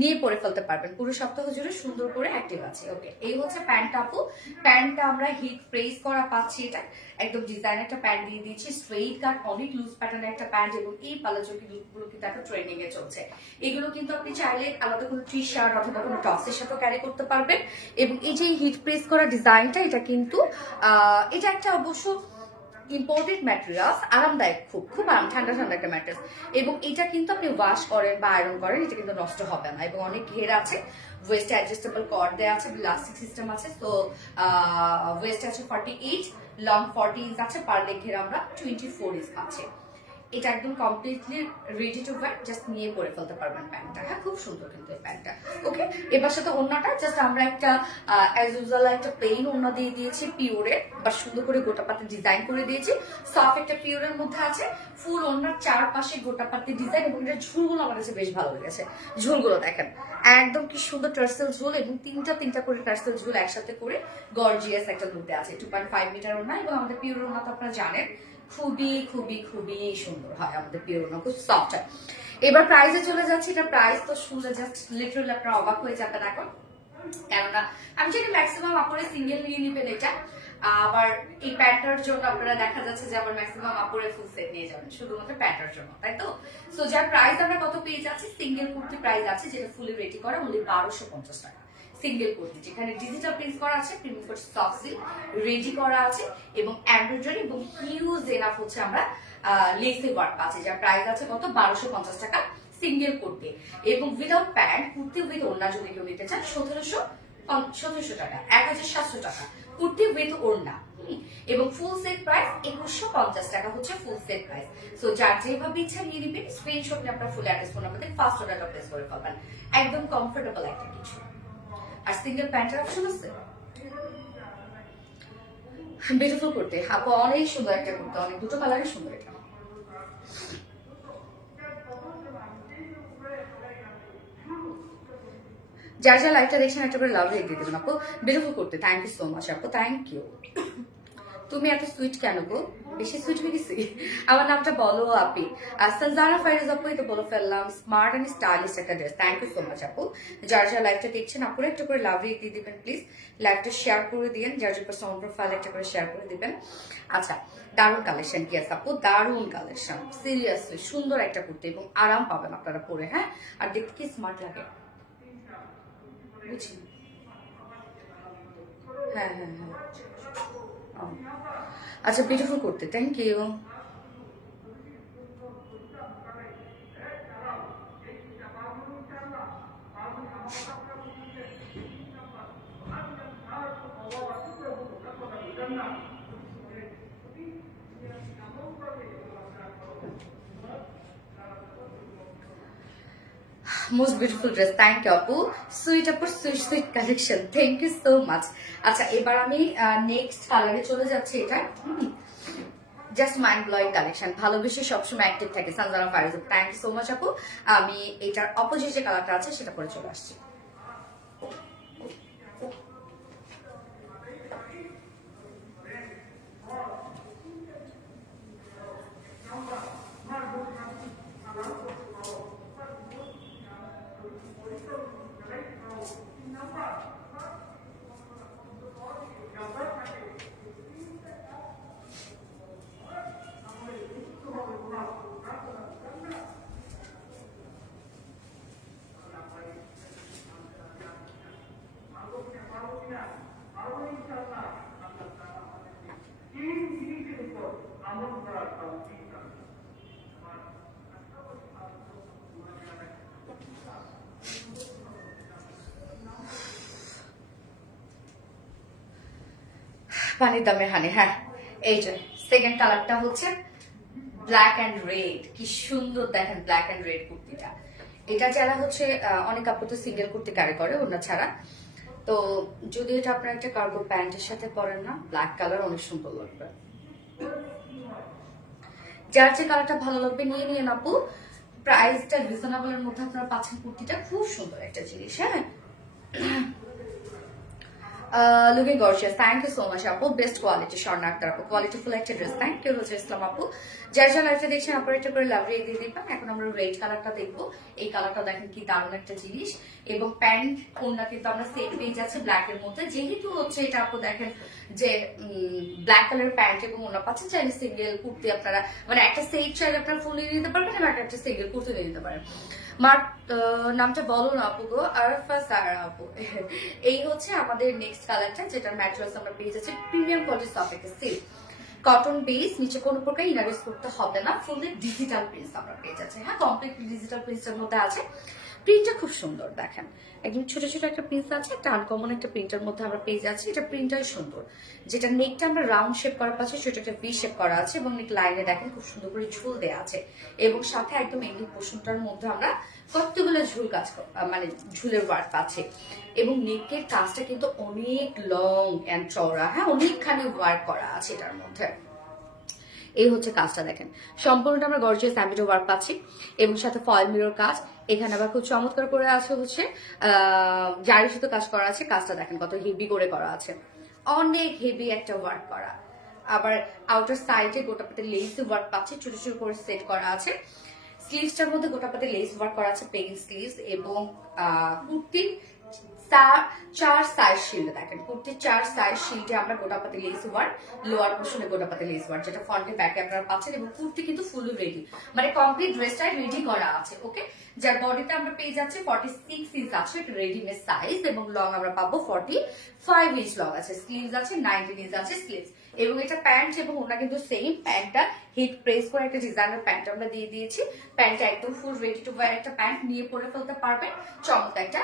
নিয়ে পরে ফেলতে পারবেন, পুরো সপ্তাহ জুড়ে সুন্দর করে অ্যাক্টিভ আছে। ওকে এই হচ্ছে প্যান্ট আপু, প্যান্টটা আমরা হিট প্রেস করা পাচ্ছি, এটা একদম ডিজাইন একটা প্যান্ট দিয়ে দিয়েছি, স্ট্রেইট কাট অনেক লুজ প্যাটার্নের একটা প্যান্ট, এবং এই পালাচকি লুকগুলো কিন্তু একটা ট্রেন্ডিং এ চলছে। এগুলো কিন্তু আপনি চাইলে আলাদা কোনো টি শার্ট অথবা কোনো টপসের সাথে ক্যারি করতে পারবেন। এবং এই যে হিট প্রেস করা ডিজাইনটা, এটা কিন্তু এটা একটা অবশ্য ইম্পোর্টেড ম্যাটেরিয়ালস, আরামদায়ক, খুব খুব ঠান্ডা ঠান্ডা একটা ম্যাটেরিয়ালস, এবং এটা কিন্তু আপনি ওয়াশ করেন বা আয়রন করেন এটা কিন্তু নষ্ট হবে না, এবং অনেক ঘের আছে, ওয়েস্ট অ্যাডজাস্টেবল কর্ড দেওয়া আছে, ইলাস্টিক সিস্টেম আছে, তো ওয়েস্ট আছে 48, লং 40 ইঞ্চ আছে, পার লেগ ঘের আমরা 24 ইঞ্চ পাচ্ছি। এটা একদম completely ready to wire, just নিয়ে পরে ফেলতে পারবেন প্যান্টটা, হ্যাঁ খুব সুন্দর কিন্তু এই প্যান্টটা। ওকে এবার সাথে ওড়নাটা জাস্ট আমরা একটা অ্যাজ ইউজুয়াল একটা প্লেন ওড়না দিয়ে দিয়েছি পিওরের, বা সুন্দর করে গোটা পাতি ডিজাইন করে দিয়েছি, সফট একটা পিওরের মধ্যে আছে, ফুল ওড়নার চারপাশে গোটা পাতি ডিজাইন, এবং এটার ঝুলগুলো আমার কাছে বেশ ভালো লেগেছে। ঝুলগুলো দেখেন একদম কি সুন্দর টার্সেল ঝুল, এবং তিনটা করে টার্সেল ঝুল একসাথে করে গর্জিয়াস একটা লুক দেওয়া আছে। 2.5 মিটার ওড়না, এবং আমাদের পিওর ওড়না তো আপনারা জানেন খুবই খুবই খুবই সুন্দর হয় আমাদের পিওর ওড়না, খুব সফট হয়। এবার প্রাইসে চলে যাচ্ছে, এটা প্রাইস তো শুনলে জাস্ট লিটারালি আপনারা অবাক হয়ে যাবেন এখন, কেননা আমি জানি ম্যাক্সিমাম আপনারা সিঙ্গেল নিয়ে নেবেন এটা, আবার এই প্যান্টার জন্য আপনারা দেখা যাচ্ছে যে আবার ম্যাক্সিমাম আপুরে ফুল সেট নিয়ে যাবেন শুধুমাত্র প্যান্টার জন্য, তাই তো? সো যার প্রাইস আমরা কত পেয়ে যাচ্ছি, সিঙ্গেল কুর্তি প্রাইস আছে যেটা ফুলি রেডি করা অনলি 1250 টাকা, সিঙ্গেল কুর্তি যেখানে ডিজিটাল প্রিন্ট করা আছে, প্রিন্ট করে সফট সিল্ক রেডি করা আছে, এবং এমব্রয়ডারি এবং হিউজ এনাফ হচ্ছে আমরা লেসে ওয়ার্ক আছে, যার প্রাইস আছে কত 1250 টাকা সিঙ্গেল কুর্তি, এবং উইদাউট প্যান্ট কুর্তি উইথ ওড়না যদি কেউ নিতে চান 1700 টাকা, 1700 টাকা কুর্তি উইথ ওড়না, এবং ফুল সেট প্রাইস 2150 টাকা হচ্ছে ফুল সেট প্রাইস। সো যার যেভাবে ইচ্ছা নিয়ে নিবেন, স্ক্রিনশট নিয়ে আপনার full address phone number first অর্ডারটা প্লেস করে পাবেন, একদম কমফোর্টেবল একটা কিছু। আর সিঙ্গেল প্যান্টের অপশন আছে, বিউটিফুল করতে আপু অনেক সুন্দর একটা করতে, অনেক দুটো কালারের সুন্দর এটা। যার যা লাইভটা দেখছেন একটা করে লাভ রেখে দিয়ে দেবেন আপু। বিউটিফুল করতে, থ্যাংক ইউ সো মাচ আপু, থ্যাংক ইউ। তুমি এত সুইট কেন গো? বেশি সুইট হয়ে গেছি? আমার নামটা বলো আপি। সানজানা ফাইরুজ আপু তো বলে ফেললাম। স্মার্ট এন্ড স্টাইলিশ একটা dress, thank you so much আপু। যার যার লাইভটা দেখছেন আপুরা একটা করে লাভ রেখে দিয়ে দিবেন প্লিজ। লাইভটা শেয়ার করে দিবেন, যার যার পার্সোনাল প্রোফাইল একটা করে শেয়ার করে দিবেন। আচ্ছা, দারুণ কালেকশন কি আছে আপু, দারুণ কালেকশন, সিরিয়াসলি সুন্দর একটা কুর্তি এবং আরাম পাবেন আপনারা পরে, হ্যাঁ। আর দেখতে কি স্মার্ট লাগে, বুঝি। হ্যাঁ হ্যাঁ হ্যাঁ, আচ্ছা বিউটিফুল করতে, thank you. Most beautiful dress, thank you আপু। সুইট আপুর sweet sweet collection, thank you so much. আচ্ছা এবার আমি নেক্সট কালারে চলে যাচ্ছি। এটা জাস্ট মাইন্ড ব্লোয়িং কালেকশন, ভালোবেসে সবসময় অ্যাক্টিভ থাকে Sanjana Fairuz, thank you so much আপু। আমি এটার অপোজিট যে কালারটা আছে সেটা পরে চলে আসছি। পানির দামে হানি, হ্যাঁ। এই যে সেকেন্ড কালারটা হচ্ছে ব্ল্যাক অ্যান্ড রেড, কি সুন্দর দেখেন ব্ল্যাক অ্যান্ড রেড কুর্তিটা। এটা যারা হচ্ছে অনেক আপু তো সিঙ্গেল কুর্তি ক্যারি করে ওনা ছাড়া, তো যদি এটা আপনার একটা কার্গো প্যান্টের সাথে পরেন না, ব্ল্যাক কালার অনেক সুন্দর লাগবে। যার যে কালারটা ভালো লাগবে নিয়ে নিয়ে আপু। প্রাইসটা রিজনেবলের মধ্যে আপনারা পাচ্ছেন, কুর্তিটা খুব সুন্দর একটা জিনিস, হ্যাঁ। Looking gorgeous, thank you so much আপু। বেস্ট কোয়ালিটি স্বর্ণাক্তার আপু, কোয়ালিটিফুল একটা ড্রেস, থ্যাংক ইউ রোজা ইসলাম আপু। যার যার লাইফটা দেখছেন আপনারা একটা করে লাভ রেখে দিয়ে দিবেন। এখন আমরা রেড কালারটা দেখবো। এই কালারটা দেখেন কি দারুণ একটা জিনিস, এবং প্যান্ট কোনটা কিন্তু আমরা সেট পেয়ে যাচ্ছে ব্ল্যাক এর মধ্যে, যেহেতু হচ্ছে এটা আপু দেখেন যে ব্ল্যাক কালার প্যান্ট এবং ওনা পাচ্ছেন। চাইলে সিঙ্গেল কুর্তি আপনারা মানে একটা সেট চাইলে আপনারা ফুল নিয়ে নিতে পারবেন, এবং একটা সিঙ্গেল কুর্তি নিয়ে নিতে পারেন। মার নামটা বলো না আপু গো, আরফা সারা আপু। এই হচ্ছে আমাদের নেক্সট কালারটা, যেটার ম্যাটেরিয়ালস আমরা পেয়ে যাচ্ছি প্রিমিয়াম কোয়ালিটি সফট একটা সিল্ক কটন বেস, নিচে কোনো প্রকার ইনার ইউজ করতে হবে না, ফুললি ডিজিটাল প্রিন্টস আমরা পেয়ে যাচ্ছি, হ্যাঁ। কমপ্লিটলি ডিজিটাল প্রিন্টসের মধ্যে আছে। প্রিন্টটা খুব সুন্দর দেখেন, একদম ছোট ছোট একটা প্রিন্ট আছে, একটা আনকমন একটা প্রিন্টের মধ্যে আমরা পেয়ে যাচ্ছি। এটা প্রিন্টটাই সুন্দর, যেটা নেকটা আমরা রাউন্ড শেপ করা পাচ্ছি, সেটা একটা ভি শেপ করা আছে, এবং নেক লাইনে দেখেন খুব সুন্দর করে ঝুল দেওয়া আছে, এবং সাথে একদম এন্ডিং পোর্শনটার মধ্যে আমরা কতগুলো ঝুল কাজ মানে ঝুলের ওয়ার্ক পাচ্ছি, এবং নেকের কাজটা কিন্তু অনেক লং অ্যান্ড চওড়া, হ্যাঁ, অনেকখানি ওয়ার্ক করা আছে এটার মধ্যে। এই হচ্ছে কাজটা দেখেন, সম্পূর্ণটা আমরা গর্জিয়াস অ্যাম্বিটো ওয়ার্ক পাচ্ছি, এবং সাথে ফয়েল মিরর কাজ। এখানে আবার খুব চমৎকার করে আছে হচ্ছে জারি সুতো কাজ করা আছে। কাজটা দেখেন কত হেভি করে করা আছে, অনেক হেভি একটা ওয়ার্ক করা। আবার আউটার সাইডে গোটাপাতে লেস ওয়ার্ক পাচ্ছি, ছোট ছোট করে সেট করা আছে। স্লিভসটার মধ্যে গোটাপাতে লেস ওয়ার্ক করা আছে, প্লেন স্লিভস, এবং কুর্তির চার সাইজ শিল্ড দেখেন, কুর্তির 4 সাইজ শিল্ডে আমরা গোটাপাতি লেস ওয়ার্ক, লোয়ার পোর্শনে গোটাপাতি লেস ওয়ার্ক, যেটা ফ্রন্টে ব্যাকে আপনারা পাচ্ছেন, এবং কুর্তি কিন্তু ফুলি রেডি, মানে কমপ্লিট ড্রেসটা রেডি করা আছে, ওকে। যার বডিতে আমরা পেয়ে যাচ্ছি 46 ইঞ্চ আছে, রেডিমেড সাইজ, এবং লং আমরা পাবো 45 ইঞ্চ লং আছে, স্লিভস আছে 19 ইঞ্চ আছে স্লিভস, এবং এটা প্যান্ট এবং ওটা কিন্তু সেম। প্যান্টটা হিট প্রেস করে একটা ডিজাইনার প্যান্ট আমরা দিয়ে দিয়েছি। প্যান্টটা একদম ফুল রেডি টু ওয়্যার একটা প্যান্ট, নিয়ে পরে ফেলতে পারবেন, চমৎকার একটা।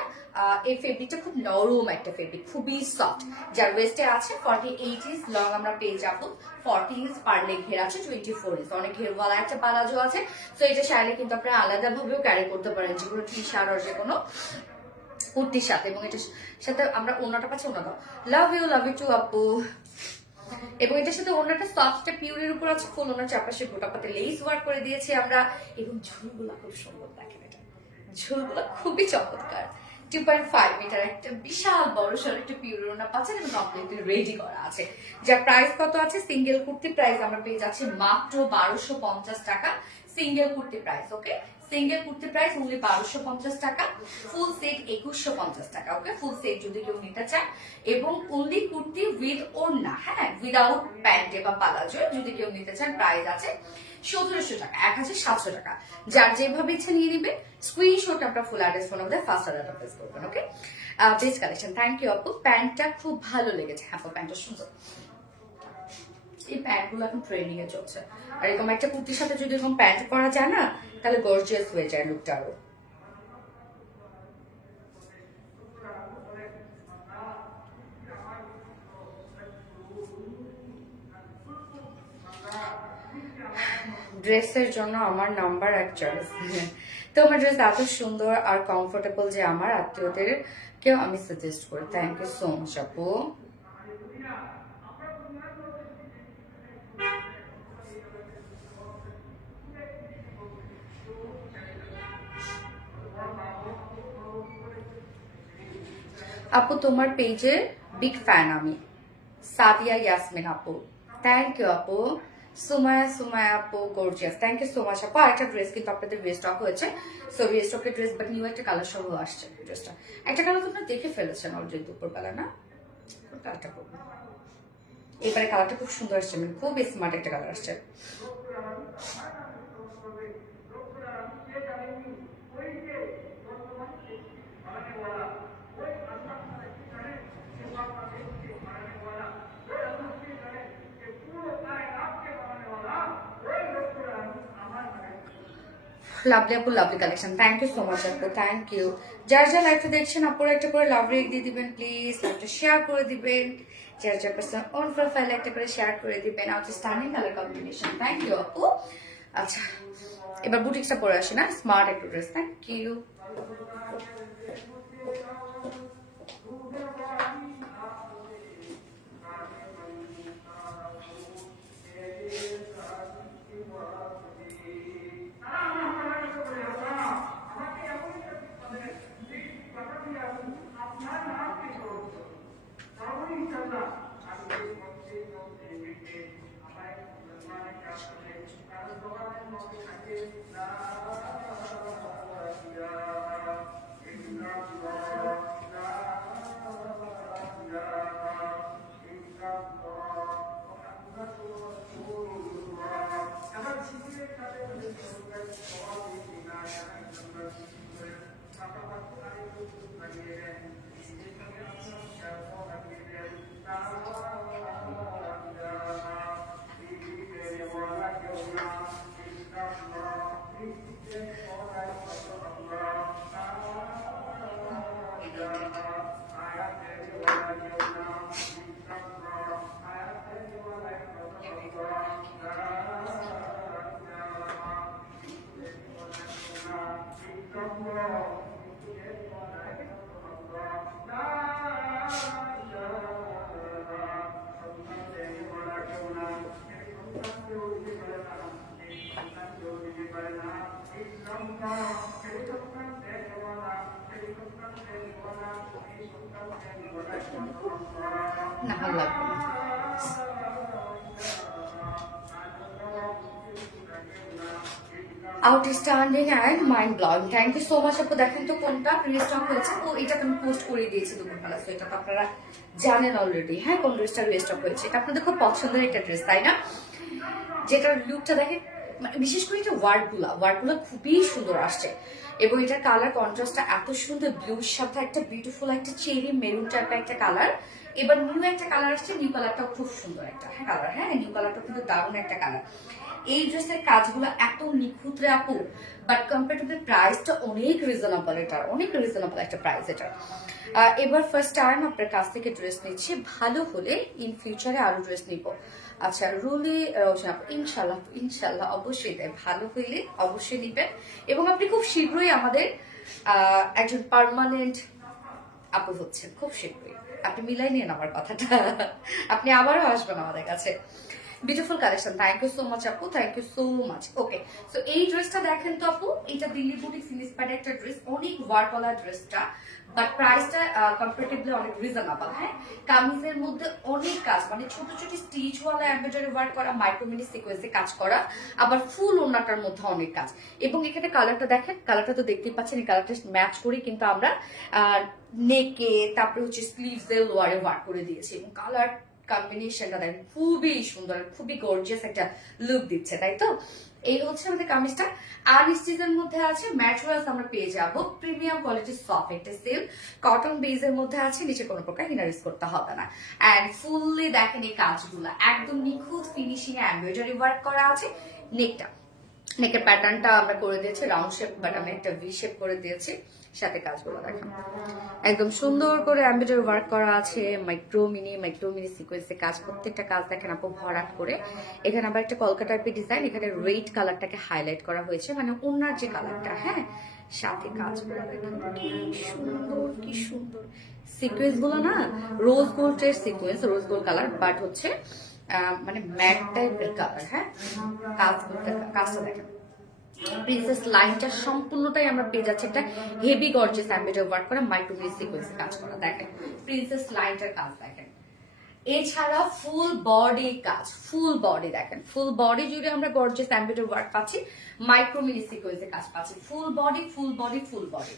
এই ফেব্রিকটা খুব নরম একটা ফেব্রিক, খুবই সফট। যার ওয়েস্টে আছে 48 ইঞ্চ লং আমরা পেয়ে যাবো, 40 ইঞ্চ পার লেগ ঘের আছে, 24 ইঞ্চ, অনেক ঘেরওয়ালা একটা পালাজো আছে। তো এটা চাইলে কিন্তু আপনারা আলাদা ভাবেও ক্যারি করতে পারেন, যেগুলো টি শার্ট আর যে কোনো কুর্তির সাথে, এবং এটার সাথে আমরা ওনাটা পাচ্ছি, ওনা দাও, লাভ ইউ টু আপু। এবং এটার সাথে ওনাটা সফট পিউরের উপর আছে, ফুল ওনার চারপাশে গোটাপাতে লেস ওয়ার্ক করে দিয়েছি আমরা, এবং ঝুলগুলা খুব সুন্দর দেখেন, এটা ঝুলগুলা খুবই চমৎকার, 2.5 মিটার একটা বিশাল বড় সড় একটা পিওর ওড়না পাচ্ছেন এবং কমপ্লিটলি রেডি করা আছে। যার প্রাইস কত আছে, সিঙ্গেল কুর্তি প্রাইস আমরা পেয়ে যাচ্ছি মাত্র 1250 টাকা। সিঙ্গেল কুর্তি প্রাইস, ওকে, সিঙ্গেল কুর্তি প্রাইস অনলি 1250 টাকা, ফুল সেট 2150 টাকা। ওকে, ফুল সেট যদি কেউ নিতে চায়, এবং অনলি কুর্তি উইথ ওড়না, হ্যাঁ, উইদাউট প্যান্টে বা পালাজো যদি কেউ নিতে চান প্রাইস আছে 1700 টাকা, 1700 টাকা। যার যেভাবে ইচ্ছা নিয়ে নিবে, স্ক্রিনশট আপনার ফুল অ্যাড্রেস ফোন আমাদের ফার্স্ট অর্ডারটা প্লেস করবেন। ওকে, বেস্ট কালেকশন, থ্যাংক ইউ আপু। প্যান্টটা খুব ভালো লেগেছে, হ্যাঁ প্যান্টটা সুন্দর। এই প্যান্ট গুলো এখন ট্রেন্ডিং এ চলছে, আর এরকম একটা কুর্তির সাথে যদি এরকম প্যান্ট পরা যায় না, তাহলে গর্জিয়াস হয়ে যায় লুকটা আরো। ড্রেসের জন্য আমার নাম্বার 1 চয়েস। তোমার ড্রেস এত সুন্দর আর কমফোর্টেবল যে আমার আত্মীয়দের কেউ আমি সাজেস্ট করি। থ্যাংক ইউ সো মাচ আপু। আপু তোমার পেজের বিগ ফ্যান আমি, সাদিয়া ইয়াসমিন আপু। থ্যাংক ইউ আপু। সুমায়া আপু gorgeous, thank you so much আপু। আরেকটা ড্রেস কিন্তু আপনাদের রিস্টক হয়েছে, সো রিস্টকের ড্রেস বাট নিউ একটা কালার সহ আসছে ড্রেসটা। একটা কালার তো আপনারা দেখে ফেলেছেন অলরেডি দুপুরবেলা, না কালারটা করবো এবারে, কালারটা খুব সুন্দর আসছে, মানে খুব স্মার্ট একটা কালার আসছে। লাভলি আপু, lovely collection, thank you so much আপু, থ্যাংক ইউ। যার যা লাইভটা দেখছেন আপুরা একটা করে লাভ রেক দিয়ে দিবেন প্লিজ, লাইভটা শেয়ার করে দিবেন, যার যার পার্সন অন প্রোফাইল একটা করে শেয়ার করে দিবেন। Outstanding colour combination, thank you আপু। আচ্ছা, এবার বুটিক্সটা পরে আসে না, স্মার্ট একটা ড্রেস, থ্যাংক ইউ। না ভালো লাগবে না। Outstanding and mind blowing, thank you so much আপু। দেখেন তো কোনটা রিস্টক হয়েছে, ও এটা আমি পোস্ট করে দিয়েছি দুপুরবেলা, সো এটা তো আপনারা জানেন অলরেডি। হ্যাঁ, কোন ড্রেসটা রিস্টক হয়েছে, এটা আপনাদের খুব পছন্দের একটা ড্রেস, তাই না? যেটার লুকটা দেখেন, মানে বিশেষ করে এটা ওয়ার্কগুলো খুবই সুন্দর আসছে, এবং এটার কালার কন্ট্রাস্টটা এত সুন্দর, ব্লুর সাথে একটা বিউটিফুল একটা চেরি মেরুন টাইপের একটা কালার। এবার নিউ একটা কালার আসছে, নিউ কালারটাও খুব সুন্দর একটা কালার, হ্যাঁ নিউ কালারটা কিন্তু দারুণ একটা কালার। এই ড্রেসের কাজগুলো এত নিখুঁত রে আপু, বাট কম্পারেটিভলি প্রাইসটা অনেক রিজনেবল, এটা অনেক রিজনেবল একটা প্রাইস এটা। এবার ফার্স্ট টাইম আপনার কাছ থেকে ড্রেস নিচ্ছি, ভালো হলে ইন ফিউচারে আরো ড্রেস নিব। আচ্ছা, রুলি রোশন আপু, ইনশাল্লাহ ইনশাল্লাহ অবশ্যই তাই, ভালো হইলে অবশ্যই নিবেন, এবং আপনি খুব শীঘ্রই আমাদের একজন পার্মানেন্ট আপু হচ্ছেন, খুব শীঘ্রই। আপনি মিলাই নিন আমার কথাটা, আপনি আবারও আসবেন আমাদের কাছে। Beautiful collection, thank you so much আপু, thank you so much. Okay, so এই ড্রেসটা দেখেন তো আপু, এটা দিল্লি বুটিক্স ইন্সপায়ার্ড একটা ড্রেস, অনেক ওয়ার্কওয়ালা ড্রেসটা, বাট প্রাইসটা কম্পারেটিভলি অনেক রিজনেবল। হ্যাঁ, কামিজের মধ্যে অনেক কাজ, মানে ছোট ছোট স্টিচ ওয়ালা এমব্রয়ডারি ওয়ার্ক করা, মাইক্রো মিনি সিকোয়েন্সে কাজ করা, আবার ফুল ওড়নাটার মধ্যে অনেক কাজ। এবং এখানে কালারটা দেখেন, কালারটা তো দেখতেই পাচ্ছেন, এই কালারটা ম্যাচ করে কিন্তু আমরা নেকে, তারপরে হচ্ছে স্লিভস এর লোয়ারে ওয়ার্ক করে দিয়েছি, এবং কালার কম্বিনেশনটা দেখেন খুবই সুন্দর, খুবই গর্জিয়াস একটা লুক দিচ্ছে, তাই তো? এই হচ্ছে আমাদের কামিজটা। আর স্টিচের মধ্যে আছে ম্যাটেরিয়ালস আমরা পেয়ে যাব প্রিমিয়াম কোয়ালিটির সফট একটা সিল্ক কটন বেজের মধ্যে আছে, নিচে কোনো প্রকার হিনার ইউজ করতে হবে না। এন্ড ফুললি দেখেন এই কাজগুলো একদম নিখুঁত ফিনিশিং এ এমব্রয়ডারি ওয়ার্ক করা আছে। নেকের প্যাটার্নটা আমরা করে দিয়েছি রাউন্ড শেপ, বাট আমি একটা ভি শেপ করে দিয়েছি। সাথে কাজগুলো দেখেন একদম সুন্দর করে এমব্রয়ডারি ওয়ার্ক করা আছে, মাইক্রো মিনি সিকোয়েন্সে কাজ, প্রত্যেকটা কাজ দেখেন আপু ভরাট করে। এখানে আবার একটা কলকা টাইপের ডিজাইন, এখানে রেড কালারটাকে হাইলাইট করা হয়েছে, মানে ওনার যে কালারটা। হ্যাঁ, সাথে কাজগুলো দেখেন কি সুন্দর, কি সুন্দর সিকোয়েন্স গুলো না, রোজ গোল্ডের sequence, rose gold colour, but হচ্ছে মানে ম্যাট টাইপের কালার। হ্যাঁ, কাজটা দেখেন, প্রিন্সেস লাইনটা সম্পূর্ণটাই আমরা পেয়ে যাচ্ছি একটা হেভি গর্জিয়াস এমব্রয়ডারি ওয়ার্ক করা, মাইক্রো মিনি সিকোয়েন্সে কাজ করা। দেখেন প্রিন্সেস লাইনটার কাজ দেখেন। এছাড়া ফুল বডি কাজ, ফুল বডি দেখেন, ফুল বডি জুড়ে আমরা গর্জিয়াস এমব্রয়ডারি ওয়ার্ক পাচ্ছি, মাইক্রো মিনি সিকোয়েন্সে কাজ পাচ্ছি, full body full body full body.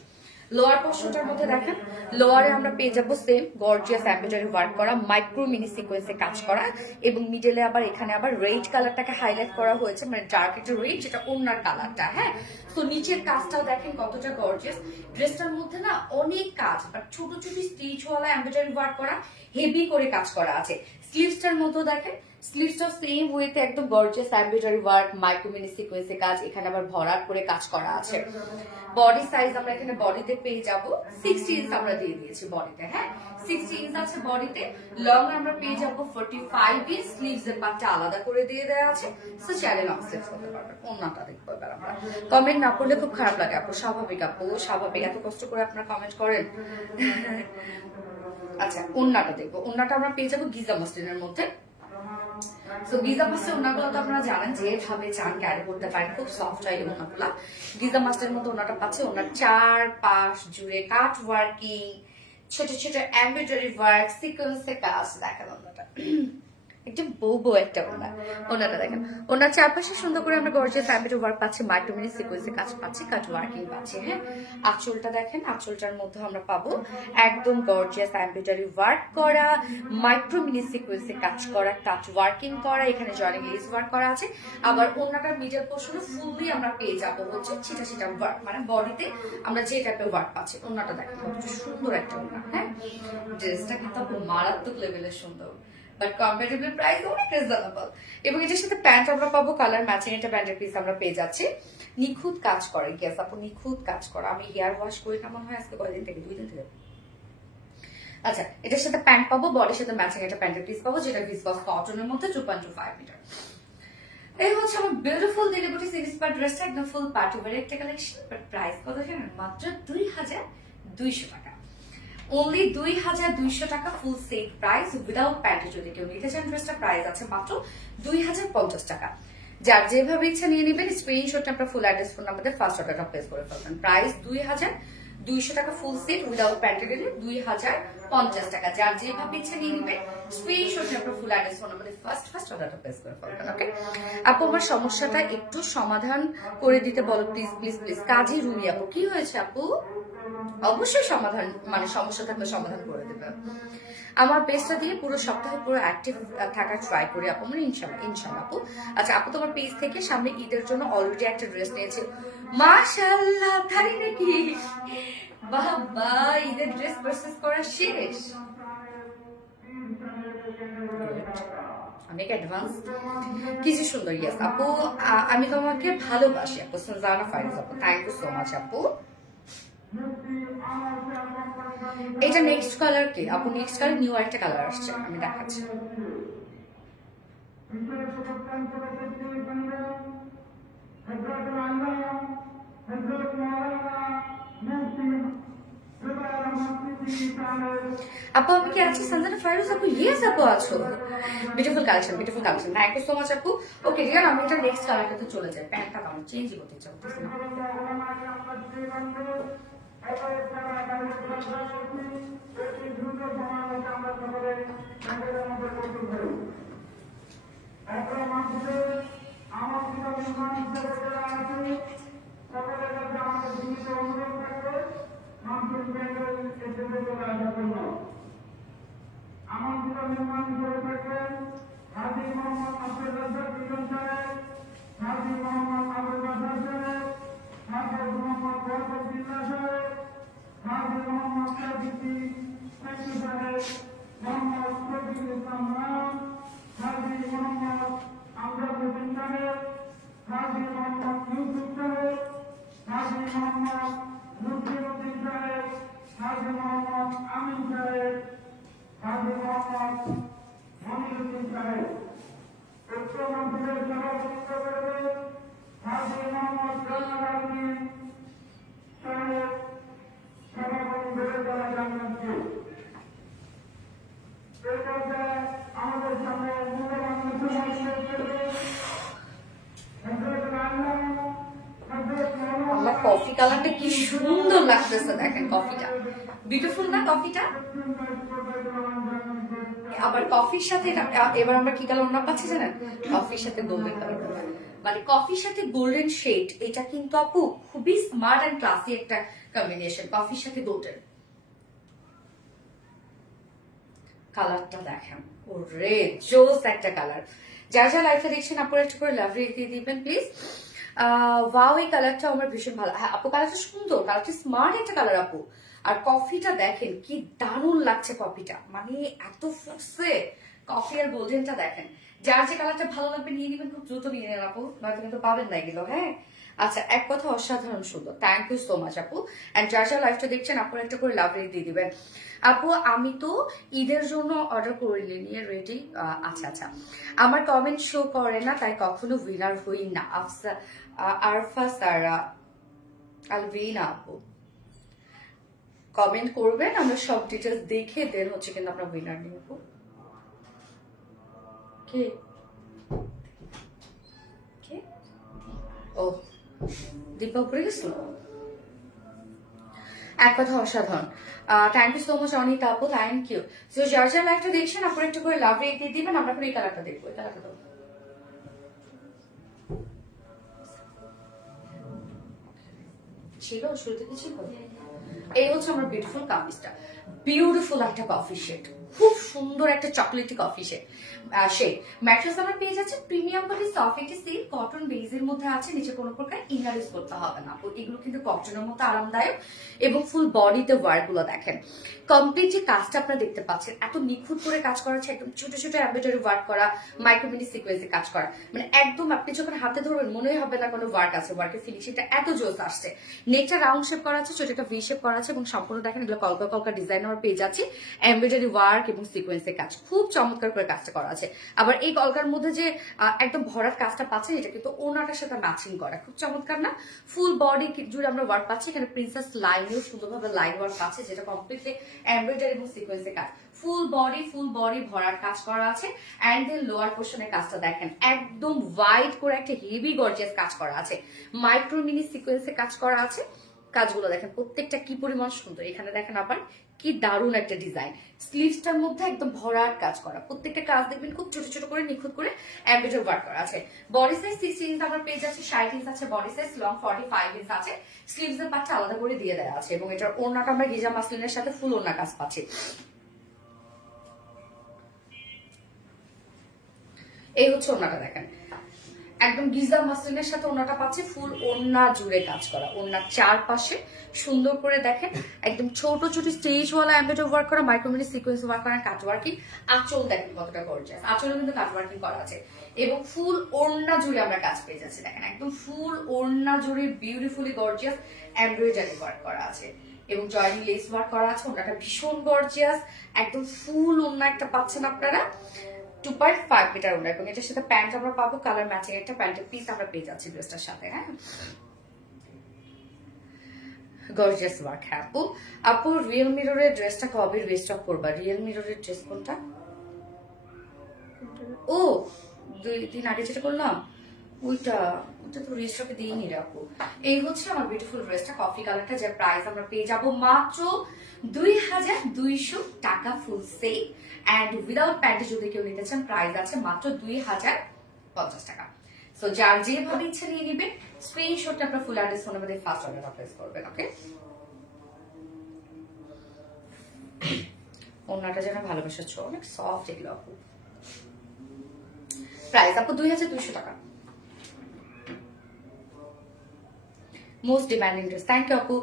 Lower পোর্শনটার মধ্যে দেখেন, লোয়ারে আমরা পেয়ে যাবো সেম গর্জিয়াস এমব্রয়ডারি ওয়ার্ক করা, মাইক্রো মিনি সিকোয়েন্সে কাজ করা, এবং মিডলে আবার এখানে আবার রেড কালারটাকে হাইলাইট করা হয়েছে, মানে ডার্ক একটা রেড, যেটা ওনার কালারটা। হ্যাঁ, তো নিচের কাজটাও দেখেন কতটা গর্জিয়াস। ড্রেসটার মধ্যে না অনেক কাজ, বাট ছোট ছোট স্টিচ ওয়ালা এমব্রয়ডারি ওয়ার্ক করা, হেভি করে কাজ করা আছে। স্লিভসটার মধ্যে দেখেন, স্লিভসটা সেম ওয়েতে একদম gorgeous embroidery work, micro mini সিকোয়েন্সে কাজ, এখানে আবার ভরাট করে কাজ করা আছে। বডি সাইজ আমরা এখানে বডিতে পেয়ে যাব 60 ইঞ্চ আমরা দিয়ে দিয়েছি বডিতে। হ্যাঁ, 60 ইঞ্চ আছে বডিতে। লং আমরা পেয়ে যাব 45 ইঞ্চ, স্লিভস এর পার্টটা আলাদা করে দিয়ে দেওয়া আছে, সো চাইলে লং স্লিভস করতে পারবেন। ওন্নাটা দেখবো এবার আমরা। কমেন্ট না করলে খুব খারাপ লাগে আপু, স্বাভাবিক আপু, স্বাভাবিক, এত কষ্ট করে আপনারা কমেন্ট করেন। আচ্ছা, ওন্নাটা দেখবো। ওন্নাটা আমরা পেয়ে যাবো গিজা মাসলিনের মধ্যে। সো গিজা মাস্টার ওনাগুলো তো আপনারা জানেন যেভাবে চান ক্যারি করতে পারেন, খুব সফট হয় এই ওনাগুলা। গিজা মাস্টারের মতো ওনাটা পাচ্ছে, ওনার চার পাশ জুড়ে কাট ওয়ার্কিং, ছোট ছোট এমব্রয়ডারি ওয়ার্ক, সিকোয়েন্সে কাজ। দেখেন ওনাটা একদম বউ একটা ওনাটা দেখেন, ওনার চারপাশে সুন্দর করে আমরা গর্জিয়াস এমব্রয়ডারি ওয়ার্ক পাচ্ছি, মাইক্রো মিনি সিকোয়েন্সে কাজ পাচ্ছি, কাট ওয়ার্কিং পাচ্ছি। হ্যাঁ, আঁচলটা দেখেন, আঁচলটার মধ্যে আমরা পাবো একদম গর্জিয়াস এমব্রয়ডারি ওয়ার্ক করা, মাইক্রো মিনি সিকোয়েন্সে কাজ করা, কাট ওয়ার্কিং করা, এখানে জয়েনিং লেস ওয়ার্ক করা আছে। আবার ওনাটার মিডল পোর্শনে ফুললি আমরা পেয়ে যাবো হচ্ছে ছিটা ছিটা ওয়ার্ক, মানে বডিতে আমরা যে টাইপের ওয়ার্ক পাচ্ছি। ওনাটা দেখেন কত সুন্দর একটা ওনা। হ্যাঁ, ড্রেসটা কিন্তু মারাত্মক লেভেলের সুন্দর, বাট কম্পারেটিভলি প্রাইস অনেক রিজনেবল। এবং এটার সাথে প্যান্ট আমরা পাবো কালার ম্যাচিং, এটা প্যান্টের পিস আমরা পেয়ে যাচ্ছি। নিখুঁত কাজ করে, গ্যাস আপু নিখুঁত কাজ করা। আমি হেয়ার ওয়াশ করি না মনে হয় আজকে কয়দিন থেকে, 2 দিন থেকে। আচ্ছা, এটার সাথে প্যান্ট পাবো, বডির সাথে ম্যাচিং একটা প্যান্টের পিস পাবো, যেটা ভিসকাস কটনের মধ্যে 2.25 মিটার। এই হচ্ছে আমার বিউটিফুল দিল্লি বুটিক্স ইন্সপায়ার্ড ড্রেসটা, একদম ফুল পার্টি ওয়্যার একটা কালেকশন, বাট প্রাইস কত জানেন? মাত্র 2200 টাকা। অনলি 2200 টাকা ফুল সেট প্রাইস উইদাউট প্যান্টে। যদি কেউ নিতে চান ড্রেসটা, প্রাইস আছে মাত্র 2050 টাকা। যার যেভাবে ইচ্ছা নিয়ে নেবেন, স্ক্রিনশটটা আপনার full address phone number first অর্ডারটা প্লেস করে ফেলবেন। প্রাইস 2200 টাকা ফুল সেট উইদাউট প্যান্টে নিলে 2050 টাকা। যার যেভাবে ইচ্ছা নিয়ে নেবেন, স্ক্রিনশটটা আপনার full address phone number first অর্ডারটা প্লেস করে ফেলবেন। ওকে আপু, আমার সমস্যাটা একটু সমাধান করে দিতে বলো প্লিজ প্লিজ প্লিজ। কাজী রুমি আপু, কি হয়েছে আপু? অবশ্যই সমাধান, মানে সমস্যা থাকলে সমাধান করে দেবে। আমার পেজটা দিয়ে পুরো সপ্তাহে পুরো অ্যাক্টিভ থাকার ট্রাই করি আপু, মানে ইনশাল্লাহ আপু। আচ্ছা আপু, তোমার পেজ থেকে সামনে ঈদের জন্য অলরেডি একটা ড্রেস নিয়েছি, মাশাআল্লাহ, তাই নাকি? বাবা, ঈদের ড্রেস পারচেজ করা শেষ? অনেক অ্যাডভান্স, কিছু সুন্দর। ইয়েস আপু, আমি তোমাকে ভালোবাসি আপু। সুলতানা ফাইজ আপু, থ্যাংক ইউ সো মাচ আপু। এটা নেক্সট কালার কি আপু? নেক্সট কালার নিউ একটা কালার আসছে, আমি দেখাচ্ছি। আপু আমি কি আছি সঞ্জনা ফাইরুজ আপু? ইয়েস আপু আছো। Beautiful collection, beautiful collection, thank you so much আপু। ওকে রিয়ান আমি এটা নেক্সট কালারটাতে চলে যাই, প্যান্টটা কালার চেঞ্জ করতে ইচ্ছা করতেছে না। আমার কফি কালারটা কি সুন্দর লাগতেছে, দেখেন কফিটা বিউটিফুল না কফিটা। আবার কফির সাথে এবার আমরা কি কালার ওনা পাচ্ছি জানেন? কফির সাথে গোল্ডেন কালার, মানে কফির সাথে গোল্ডেন শেড। এটা কিন্তু আপু খুবই স্মার্ট এন্ড ক্লাসি একটা কম্বিনেশন, কফির সাথে গোল্ডেন। কালারটা দেখেন, ওরে জোস একটা কালার। যারা যারা লাইফে দেখছেন আপুর একটু করে লাভ রেট দিয়ে দিবেন প্লিজ। ওয়াও এই কালারটা আমার ভীষণ ভালো। হ্যাঁ আপু কালারটা সুন্দর, কালারটা স্মার্ট একটা কালার আপু। আর কফিটা দেখেন কি দারুণ লাগছে কফিটা, মানে এত ফুটছে কফি। আর গোল্ডেনটা দেখেন, যার যে কালারটা ভালো লাগবে নিয়ে নিবেন, খুব দ্রুত নিয়ে নেন আপু, নয়তো কিন্তু পাবেন না এগুলো। হ্যাঁ আচ্ছা, এক কথা অসাধারণ সুন্দর, থ্যাংক ইউ সো মাচ আপু। অ্যান্ড যার যার লাইফটা দেখছেন আপুর একটা করে লাভ রেট দিয়ে দিবেন। আপু আমি তো ঈদের জন্য অর্ডার করে নিয়ে রেডি। আচ্ছা আচ্ছা, আমার কমেন্ট শো করে না তাই কখনো উইনার হই না। আরফা সারা আলভিনা আপু কমেন্ট করবেন, আমরা সব ডিটেলস দেখে দেন হচ্ছে কিন্তু আমরা উইনার নিয়ে আপু। কে কে ও দীপা উপরে গেছিল। এক কথা অসাধারণ, thank you so much Anita আপু, থ্যাংক ইউ। সো যার যার লাইফটা দেখছেন আপুর একটু করে লাভ রেট দিয়ে দিবেন। আমরা এই কালারটা দেখবো, এই কালারটা ছিল শুরু থেকে ছিল। এই হচ্ছে আমার বিউটিফুল কামিজটা, বিউটিফুল একটা কফি শেড, খুব সুন্দর একটা চকলেটি কফি শেড। ম্যাট্রেস আমরা পেয়ে যাচ্ছে প্রিমিয়াম কোয়ালিটি সফট একটি সিল্ক কটন বেজের মধ্যে আছে, নিচে কোনো প্রকার ইনার ইউজ করতে হবে না। এগুলো কিন্তু কটনের মতো আরামদায়ক এবং ফুল বডিতে ওয়ার্ক গুলো দেখেন, কমপ্লিট যে কাজটা আপনারা দেখতে পাচ্ছেন এত নিখুঁত করে কাজ করা আছে, একদম ছোট ছোট এমব্রয়ডারি ওয়ার্ক করা, মাইক্রোমিনি সিকোয়েন্সে কাজ করা, মানে একদম আপনি যখন হাতে ধরবেন মনেই হবে না কোনো ওয়ার্ক আছে। ওয়ার্কের ফিনিশিংটা এত জোস আসছে। নেকটা রাউন্ড শেপ করা আছে, ছোট একটা ভি শেপ করা আছে এবং সম্পূর্ণ দেখেন এগুলো কলকা কলকা ডিজাইন আমরা পেয়ে যাচ্ছি, এমব্রয়ডারি ওয়ার্ক এবং সিকোয়েন্সের কাজ, খুব চমৎকার করে কাজটা করা আছে। আবার এই কলকার মধ্যে যে একদম ভরাট কাজটা পাচ্ছেন, এটা কিন্তু ওনাটার সাথে ম্যাচিং করা, খুব চমৎকার না? ফুল বডি জুড়ে আমরা ওয়ার্ক পাচ্ছি, এখানে প্রিন্সেস লাইনেও সুন্দরভাবে লাইন ওয়ার্ক পাচ্ছে, যেটা কমপ্লিটলি এমব্রয়ডারি এবং সিকোয়েন্সের কাজ। ফুল বডি ভরাট কাজ করা আছে। অ্যান্ড দেন লোয়ার পোর্শনের কাজটা দেখেন, একদম হোয়াইট করে একটা হেভি গর্জিয়াস কাজ করা আছে, মাইক্রো মিনি সিকোয়েন্সে কাজ করা আছে। কাজগুলো দেখেন প্রত্যেকটা কি পরিমাণ সুন্দর। এখানে দেখেন আবার কি দারুণ একটা ডিজাইন, স্লিভসটার মধ্যে একদম ভরাট কাজ করা, প্রত্যেকটা কাজ দেখবেন খুব ছোট ছোট করে নিখুঁত করে এমব্রয়ডারি ওয়ার্ক করা আছে। বডি সাইজ 60 ইঞ্চ আমরা পেয়ে যাচ্ছি, 60 ইঞ্চ আছে বডি সাইজ, লং 45 ইঞ্চ আছে। স্লিভস এর পার্টটা আলাদা করে দিয়ে দেওয়া আছে এবং এটার ওড়নাটা আমরা গিজা মাসলিনের সাথে ফুল ওড়না কাজ পাচ্ছি। এই হচ্ছে ওড়নাটা দেখেন, একদম গিজা মাসলিনের সাথে ওড়নাটা পাচ্ছে, ফুল ওড়না জুড়ে কাজ করা, ওড়নার চারপাশে সুন্দর করে দেখেন একদম ছোট ছোট স্টেজওয়ালা এমব্রয়ডারি ওয়ার্ক করা, মাইক্রোমিনি সিকোয়েন্স ওয়ার্ক করা, কাট ওয়ার্কিং। আঁচল দেখেন কতটা গর্জিয়াস, আঁচলে কিন্তু কাট ওয়ার্কিং করা আছে এবং ফুল ওড়না জুড়ে আমরা কাজ পেয়ে যাচ্ছি। দেখেন একদম ফুল ওড়না জুড়ে বিউটিফুলি গর্জিয়াস এমব্রয়ডারি ওয়ার্ক করা আছে এবং জয়েন্ট লেস ওয়ার্ক করা আছে। ওড়নাটা ভীষণ গর্জিয়াস, একদম ফুল ওড়না একটা পাচ্ছেন আপনারা, 2.5 মিটার ওড়না এবং এটার সাথে প্যান্ট আমরা পাবো কালার ম্যাচিং একটা প্যান্টের পিস আমরা পেয়ে যাচ্ছি ড্রেসটার সাথে। হ্যাঁ গর্জিয়াস ওয়ার্ক। হ্যাঁ আপু, আপু রিয়েল মিররের ড্রেসটা কবে রিস্টক করবা? রিয়েল মিররের ড্রেস কোনটা? ও 2 দিন আগে যেটা করলাম ওইটা, ওটা তো রিস্টকে দিইনি রে আপু। এই হচ্ছে আমার বিউটিফুল ড্রেসটা, কফি কালারটা, যার প্রাইস আমরা পেয়ে যাবো মাত্র 2200 টাকা ফুল সেল। অ্যান্ড উইদাউট প্যান্টে যদি কেউ নিতে চান প্রাইস আছে মাত্র 2050 টাকা। সো যার যেভাবে ইচ্ছা নিয়ে নিবে, স্ক্রিনশটটা আপনার ফুল অ্যাড্রেস ফোন নাম্বার দিয়ে ফার্স্ট অর্ডার প্লেস করবেন। ওকে, ওনাটা যেন ভালোবাসার ছো, অনেক সফট এগুলো আপু। প্রাইস আপু 2200 টাকা। Most demanding dress. Thank you আপু।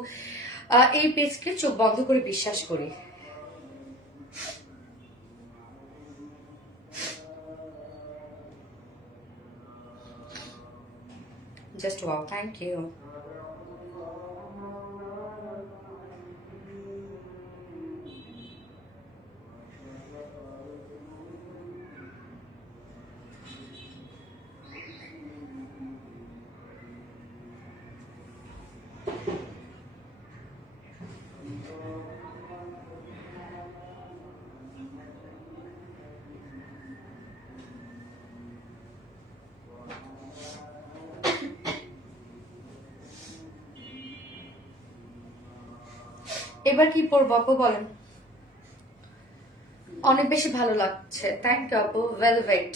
এই পেজকে চোখ বন্ধ করে বিশ্বাস করি। Just wow, thank you. এবার কি পরবো আপু বলেন? অনেক বেশি ভালো লাগছে, থ্যাংক ইউ আপু। ভেলভেট,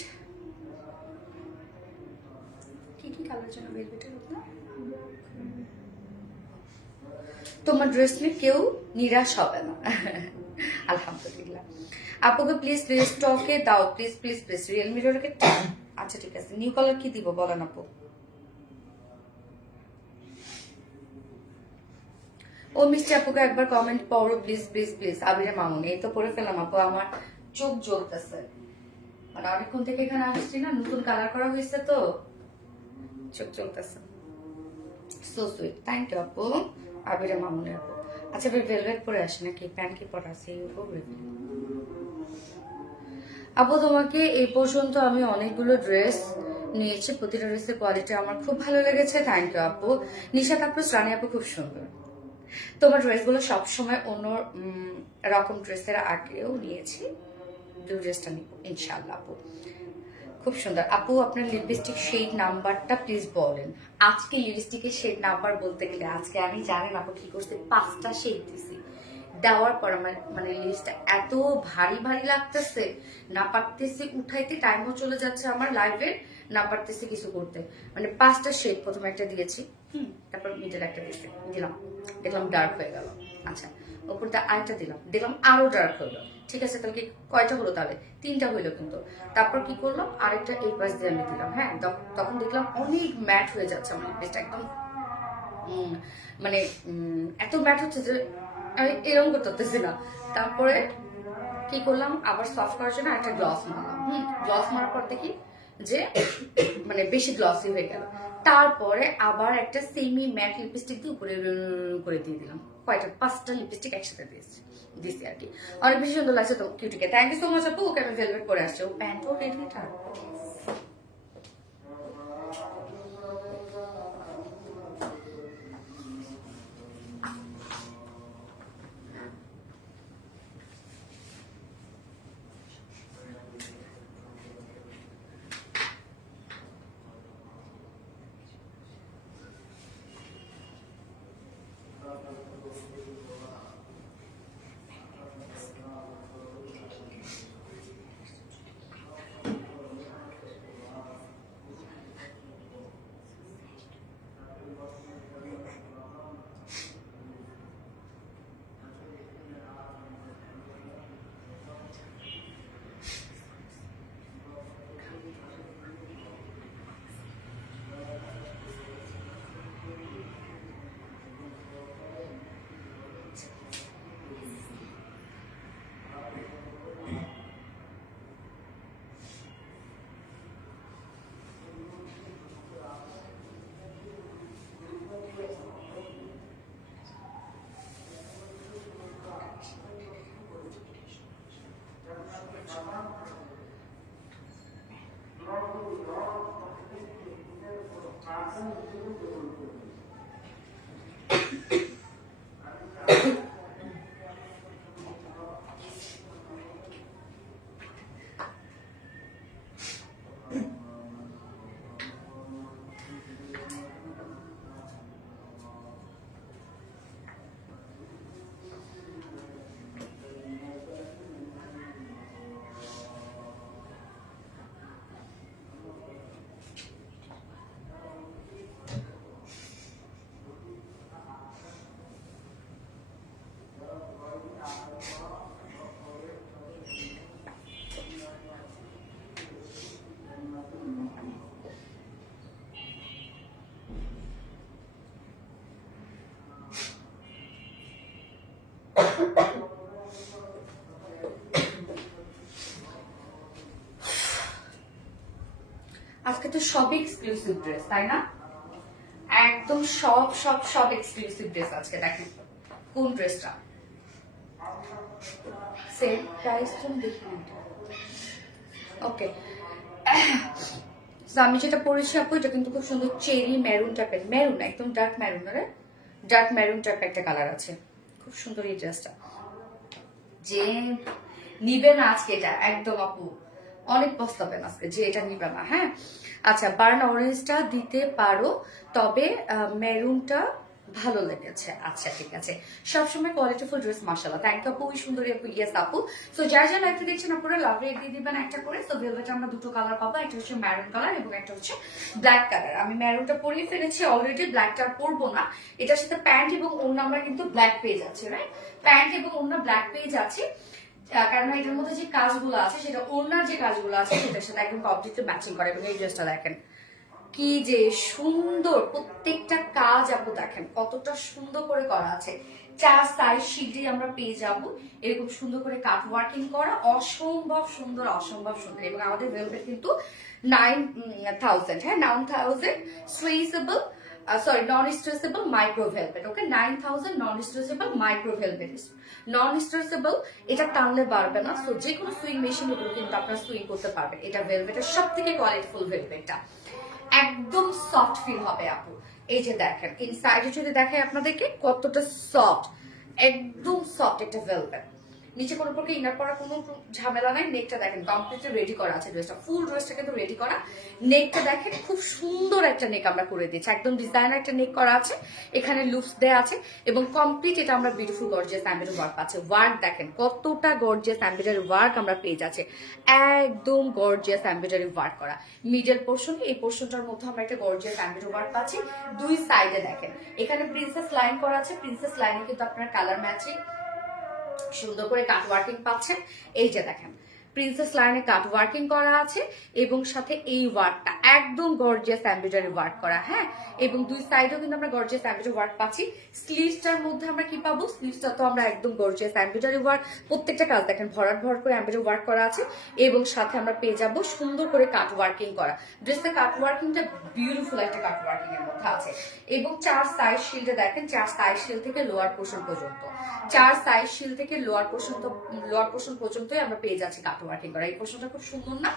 কি কি কালার যেন ভেলভেটের না? তোমার ড্রেস নিয়ে কেউ নিরাশ হবে না। আলহামদুলিল্লাহ। আপুকে প্লিজ স্টকে দাও, প্লিজ প্লিজ প্লিজ। রিয়েল মিররকে, আচ্ছা ঠিক আছে। নিউ কালার কি দিব বলেন আপু? ও মিষ্টি আপুকে একবার কমেন্ট পড়ো প্লিজ প্লিজ প্লিজ। আবিরে মামুন, এই তো পড়ে ফেলাম আপু, আমার চোখ জ্বলতেছে, মানে অনেকক্ষণ থেকে এখানে আসছি না, নতুন কালার করা হয়েছে তো চোখ জ্বলতেছে। সো সুইট, থ্যাংক ইউ আপু। আবিরে মামুনের আপু। আচ্ছা ভেলভেট পরে আসে নাকি? প্যান্ট কি পরা আছে? আপু তোমাকে এই পর্যন্ত আমি অনেকগুলো ড্রেস নিয়েছি, প্রতিটা ড্রেসের কোয়ালিটি আমার খুব ভালো লেগেছে, থ্যাংক ইউ আপু। নিশাত আপু, রানী আপু খুব সুন্দর। তোমার ড্রেসগুলো সবসময় অন্য রকম ড্রেসের আগেও নিয়েছি, ব্লু ড্রেসটা নিব ইনশাআল্লাহ আপু। খুব সুন্দর আপু। আপনার লিপস্টিক শেড নাম্বারটা প্লিজ বলেন। আজকে লিপস্টিকের শেড নাম্বার বলতে গেলে আজকে আমি জানেন আপু কি করছি, 5টা শেড দিছি। দেওয়ার পর আমার মানে লিপস্টিকটা এত ভারী ভারী লাগতেছে, না পারতেছি উঠাইতে, টাইমও চলে যাচ্ছে আমার লাইভের, না পারতেছি কিছু করতে। মানে 5টা শেড প্রথমে একটা দিয়েছি, তারপর মিডল একটা দিলাম, দেখলাম ডার্ক হয়ে গেল। আচ্ছা, ওপর দিয়ে আরেকটা দিলাম, দেখলাম আরো ডার্ক হলো। ঠিক আছে, তাহলে কি কয়টা হলো? তাহলে 3টা হইলো কিন্তু। তারপর কি করলাম, আরেকটা এই পাশ দিয়ে আমি দিলাম। হ্যাঁ, তখন দেখলাম অনেক ম্যাট হয়ে যাচ্ছে আমার লিপস্টিকটা, একদম মানে এত ম্যাট হচ্ছে যে আমি এরকম করতে পারতেছি না। তারপরে কি করলাম, আবার সফট করার জন্য একটা গ্লস মারলাম। গ্লস মারার পর দেখি যে মানে বেশি গ্লসি হয়ে গেল। তারপরে আবার একটা সেমি ম্যাট লিপস্টিক দিয়ে উপরে করে দিয়ে দিলাম। কয়টা? 5টা লিপস্টিক একসাথে দিয়েছি আর কি। অনেক বেশি সুন্দর লাগছে তো কিউটিকে। থ্যাংক ইউ সো মাচ আপু। ওকে আমি ভেলভেট পরে আসছি, ও প্যান্টও রেডি। আজকে তো সবই এক্সক্লুসিভ ড্রেস, তাই না? একদম সব সব সব এক্সক্লুসিভ ড্রেস আজকে দেখেন। কোন ড্রেসটা সেম প্রাইস তুমি দেখি না। ওকে, আমি যেটা পরেছি আপু এটা কিন্তু খুব সুন্দর চেরি মেরুন টাইপের, মেরুন একদম ডার্ক মেরুন, ডার্ক মেরুন টাইপের একটা কালার আছে, খুব সুন্দর এই ড্রেসটা। যে নিবে না আজকে এটা একদম আপু অনেক পস্তাবেন আজকে যে এটা নিবে না। হ্যাঁ আচ্ছা, বার্ন অরেঞ্জটা দিতে পারো, তবে মেরুনটা ভালো লেগেছে। আচ্ছা ঠিক আছে, সবসময় কোয়ালিটিফুল ড্রেস মাশাআল্লাহ। থ্যাংক ইউ আপু, সুন্দরী আপু। ইয়েস আপু, সো যার যার লাইফে দেখছেন আপনারা লাভ রেট দিয়ে দিবেন একটা করে। সো ভেলভেট আমরা দুটো কালার পাবো, একটা হচ্ছে ম্যারুন কালার এবং একটা হচ্ছে ব্ল্যাক কালার। আমি ম্যারুনটা পরিয়ে ফেলেছি অলরেডি, ব্ল্যাকটা আর পরবো না। এটার সাথে প্যান্ট এবং ওড়না আমরা কিন্তু ব্ল্যাক পেয়ে যাচ্ছে, রাইট? প্যান্ট এবং ওড়না ব্ল্যাক পেয়ে যাচ্ছি, কারণ এটার মধ্যে যে কাজগুলো আছে সেটা ওড়নার যে কাজগুলো আছে সেটার সাথে একদম কমপ্লিটলি ম্যাচিং করে। এবং এই ড্রেসটা দেখেন কি যে সুন্দর, প্রত্যেকটা কাজ আপু দেখেন কতটা সুন্দর করে করা আছে। 4 সাইজ শিটে আমরা পেয়ে যাব, এরকম সুন্দর করে কাট ওয়ার্কিং করা, অসম্ভব সুন্দর, অসম্ভব সুন্দর। এবং আমাদের ভেলভেট কিন্তু 9000, হ্যাঁ 9000 stretchable, sorry non stretchable micro velvet. Okay, 9000 non stretchable micro velvet. Non stretchable, এটা টানলে বাড়বে না, সো যে কোনো সুইং মেশিন এগুলো কিন্তু আপনারা সুইং করতে পারবেন। এটা ভেলভেটের সব থেকে কোয়ালিটিফুল ভেলভেটটা, একদম সফট ফিল হবে আপু। এই যে দেখেন ইনসাইডে যদি দেখে আপনাদেরকে কতটা সফট, একদম সফট একটা ভেলভেট। নিচে কোনো প্রকার ইনার পরা কোনো ঝামেলা নাই। নেকটা দেখেন কমপ্লিটলি রেডি করা আছে ড্রেসটা, ফুল ড্রেসটা কিন্তু রেডি করা। নেকটা দেখেন খুব সুন্দর একটা নেক আমরা করে দিয়েছি, একদম ডিজাইনার একটা নেক করা আছে, এখানে লুপস দেয়া আছে এবং কমপ্লিট এটা আমরা বিউটিফুল গর্জিয়াস এমব্রয়ডারি ওয়ার্ক আছে। ওয়ার্ক দেখেন কতটা গর্জিয়াস এমব্রয়ডারি ওয়ার্ক আমরা পেয়ে যাচ্ছে, একদম গর্জিয়াস এমব্রয়ডারি ওয়ার্ক করা। মিডল পোর্শন, এই পোর্শনটার মধ্যে আমরা একটা গর্জিয়াস এমব্রয়ডারি ওয়ার্ক পাচ্ছি। দুই সাইডে দেখেন এখানে প্রিন্সেস লাইন করা আছে, প্রিন্সেস লাইনে কিন্তু আপনার কালার ম্যাচিং সুন্দর করে কাট ওয়ার্কিং পাচ্ছেন। এই যে দেখেন প্রিন্সেস লাইনে কাট ওয়ার্কিং করা আছে এবং সাথে এই ওয়ার্কটা একদম গর্জিয়াস এমব্রয়ডারি ওয়ার্ক করা। হ্যাঁ, এবং দুই সাইডেও কিন্তু আমরা গর্জিয়াস এমব্রয়ডারি ওয়ার্ক পাচ্ছি। স্লিভসটার মধ্যে আমরা কি পাবো, স্লিভসটা তো আমরা একদম গর্জিয়াস এমব্রয়ডারি ওয়ার্ক, প্রত্যেকটা কাজ দেখেন ভরাট ভর করে এমব্রয়ডারি ওয়ার্ক করা আছে এবং সাথে আমরা পেয়ে যাবো সুন্দর করে কাট ওয়ার্কিং করা। ড্রেসের কাট ওয়ার্কিংটা বিউটিফুল একটা কাট ওয়ার্কিং এর মধ্যে আছে। এবং 4 সাইজ শিল্ডে দেখেন, 4 সাইজ শিল থেকে লোয়ার পোর্শন পর্যন্ত, 4 সাইজ শিল থেকে লোয়ার পোর্শন পর্যন্তই আমরা পেয়ে যাচ্ছি কাট ওয়ার্কিং করা। এই পোর্শনটা খুব সুন্দর না?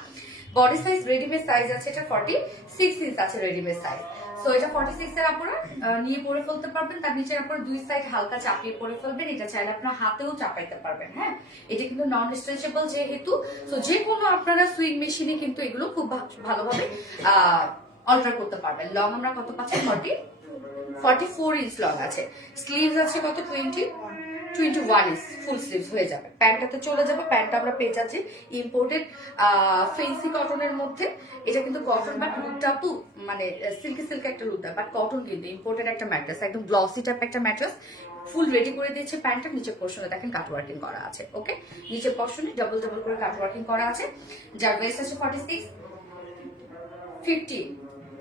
বডি সাইজ রেডিমেড সাইজ আছে, এটা 46 ইঞ্চ আছে রেডিমেড সাইজ। সো এটা 46 এর আপনারা নিয়ে পরে ফেলতে পারবেন। তার নিচে আপনারা দুই সাইড হালকা চাপিয়ে পরে ফেলবেন, এটা চাইলে আপনারা হাতেও চাপাইতে পারবেন। হ্যাঁ, এটা কিন্তু নন স্ট্রেচেবল যেহেতু, সো যে কোনো আপনারা সুইং মেশিনে কিন্তু এগুলো খুব ভালোভাবে অল্টার করতে পারবেন। লং আমরা কত পাচ্ছি, 44 ইঞ্চ লং আছে। স্লিভস আছে কত, 21 ইঞ্চ ফুল স্লিভস হয়ে যাবে। প্যান্টটাতে চলে যাবে, প্যান্টটা আমরা পেয়ে যাচ্ছি ইম্পোর্টেড ফেন্সি কটনের মধ্যে। এটা কিন্তু কটন বাট লুকটা আপু মানে সিল্কি সিল্কি একটা লুক দেয়, বাট কটন কিন্তু ইম্পোর্টেড একটা ম্যাট্রেস, একদম গ্লসি টাইপ একটা ম্যাট্রেস। ফুল রেডি করে দিয়েছে প্যান্টটা, নিচে পোর্শনে দেখেন কাট ওয়ার্কিং করা আছে। ওকে, নিচে পোর্শনে ডাবল ডাবল করে কাট ওয়ার্কিং করা আছে। যার ওয়েস্ট আছে 46, 50,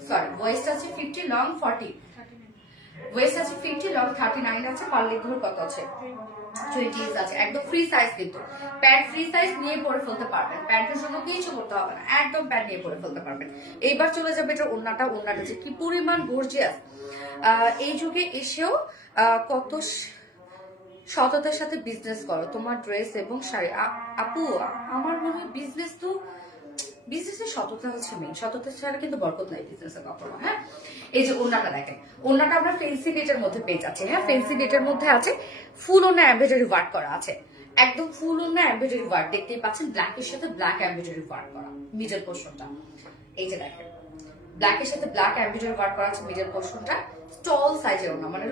সরি ওয়েস্ট আছে 50, লং 40, ওয়েস্ট আছে 50, লং 39 আছে। পারলে ঘর কত আছে, 20 আছে। একদম ফ্রি সাইজ কিন্তু, প্যান্ট ফ্রি সাইজ নিয়ে পরে ফেলতে পারবেন, প্যান্টের জন্য কিছু করতে হবে না, একদম প্যান্ট নিয়ে পরে ফেলতে পারবেন। এইবার চলে যাবে এটা ওড়নাটা যে কি পরিমাণ গর্জিয়াস। এই যুগে এসেও কত সততার সাথে বিজনেস করো, তোমার ড্রেস এবং শাড়ি। আপু আমার মনে হয় বিজনেসের সততা হচ্ছে মেইন, সততা ছাড়া কিন্তু বরকত নাই বিজনেসে কখনো। হ্যাঁ, এই যে ওড়নাটা দেখেন, ওড়নাটা আমরা ফেন্সি নেটের মধ্যে পেয়ে যাচ্ছি। হ্যাঁ, ফেন্সি নেটের মধ্যে আছে, ফুল ওড়না এমব্রয়ডারি ওয়ার্ক করা আছে, একদম ফুল ওড়না এমব্রয়ডারি ওয়ার্ক দেখতেই পাচ্ছেন, ব্ল্যাকের সাথে ব্ল্যাক এমব্রয়ডারি ওয়ার্ক করা মিডল পোর্শনটা। এই যে দেখেন ব্ল্যাকের সাথে ব্ল্যাক এমব্রয়ডারি ওয়ার্ক করা আছে মিডল পোর্শনটা। স্টল সাইজের ওড়না, মানে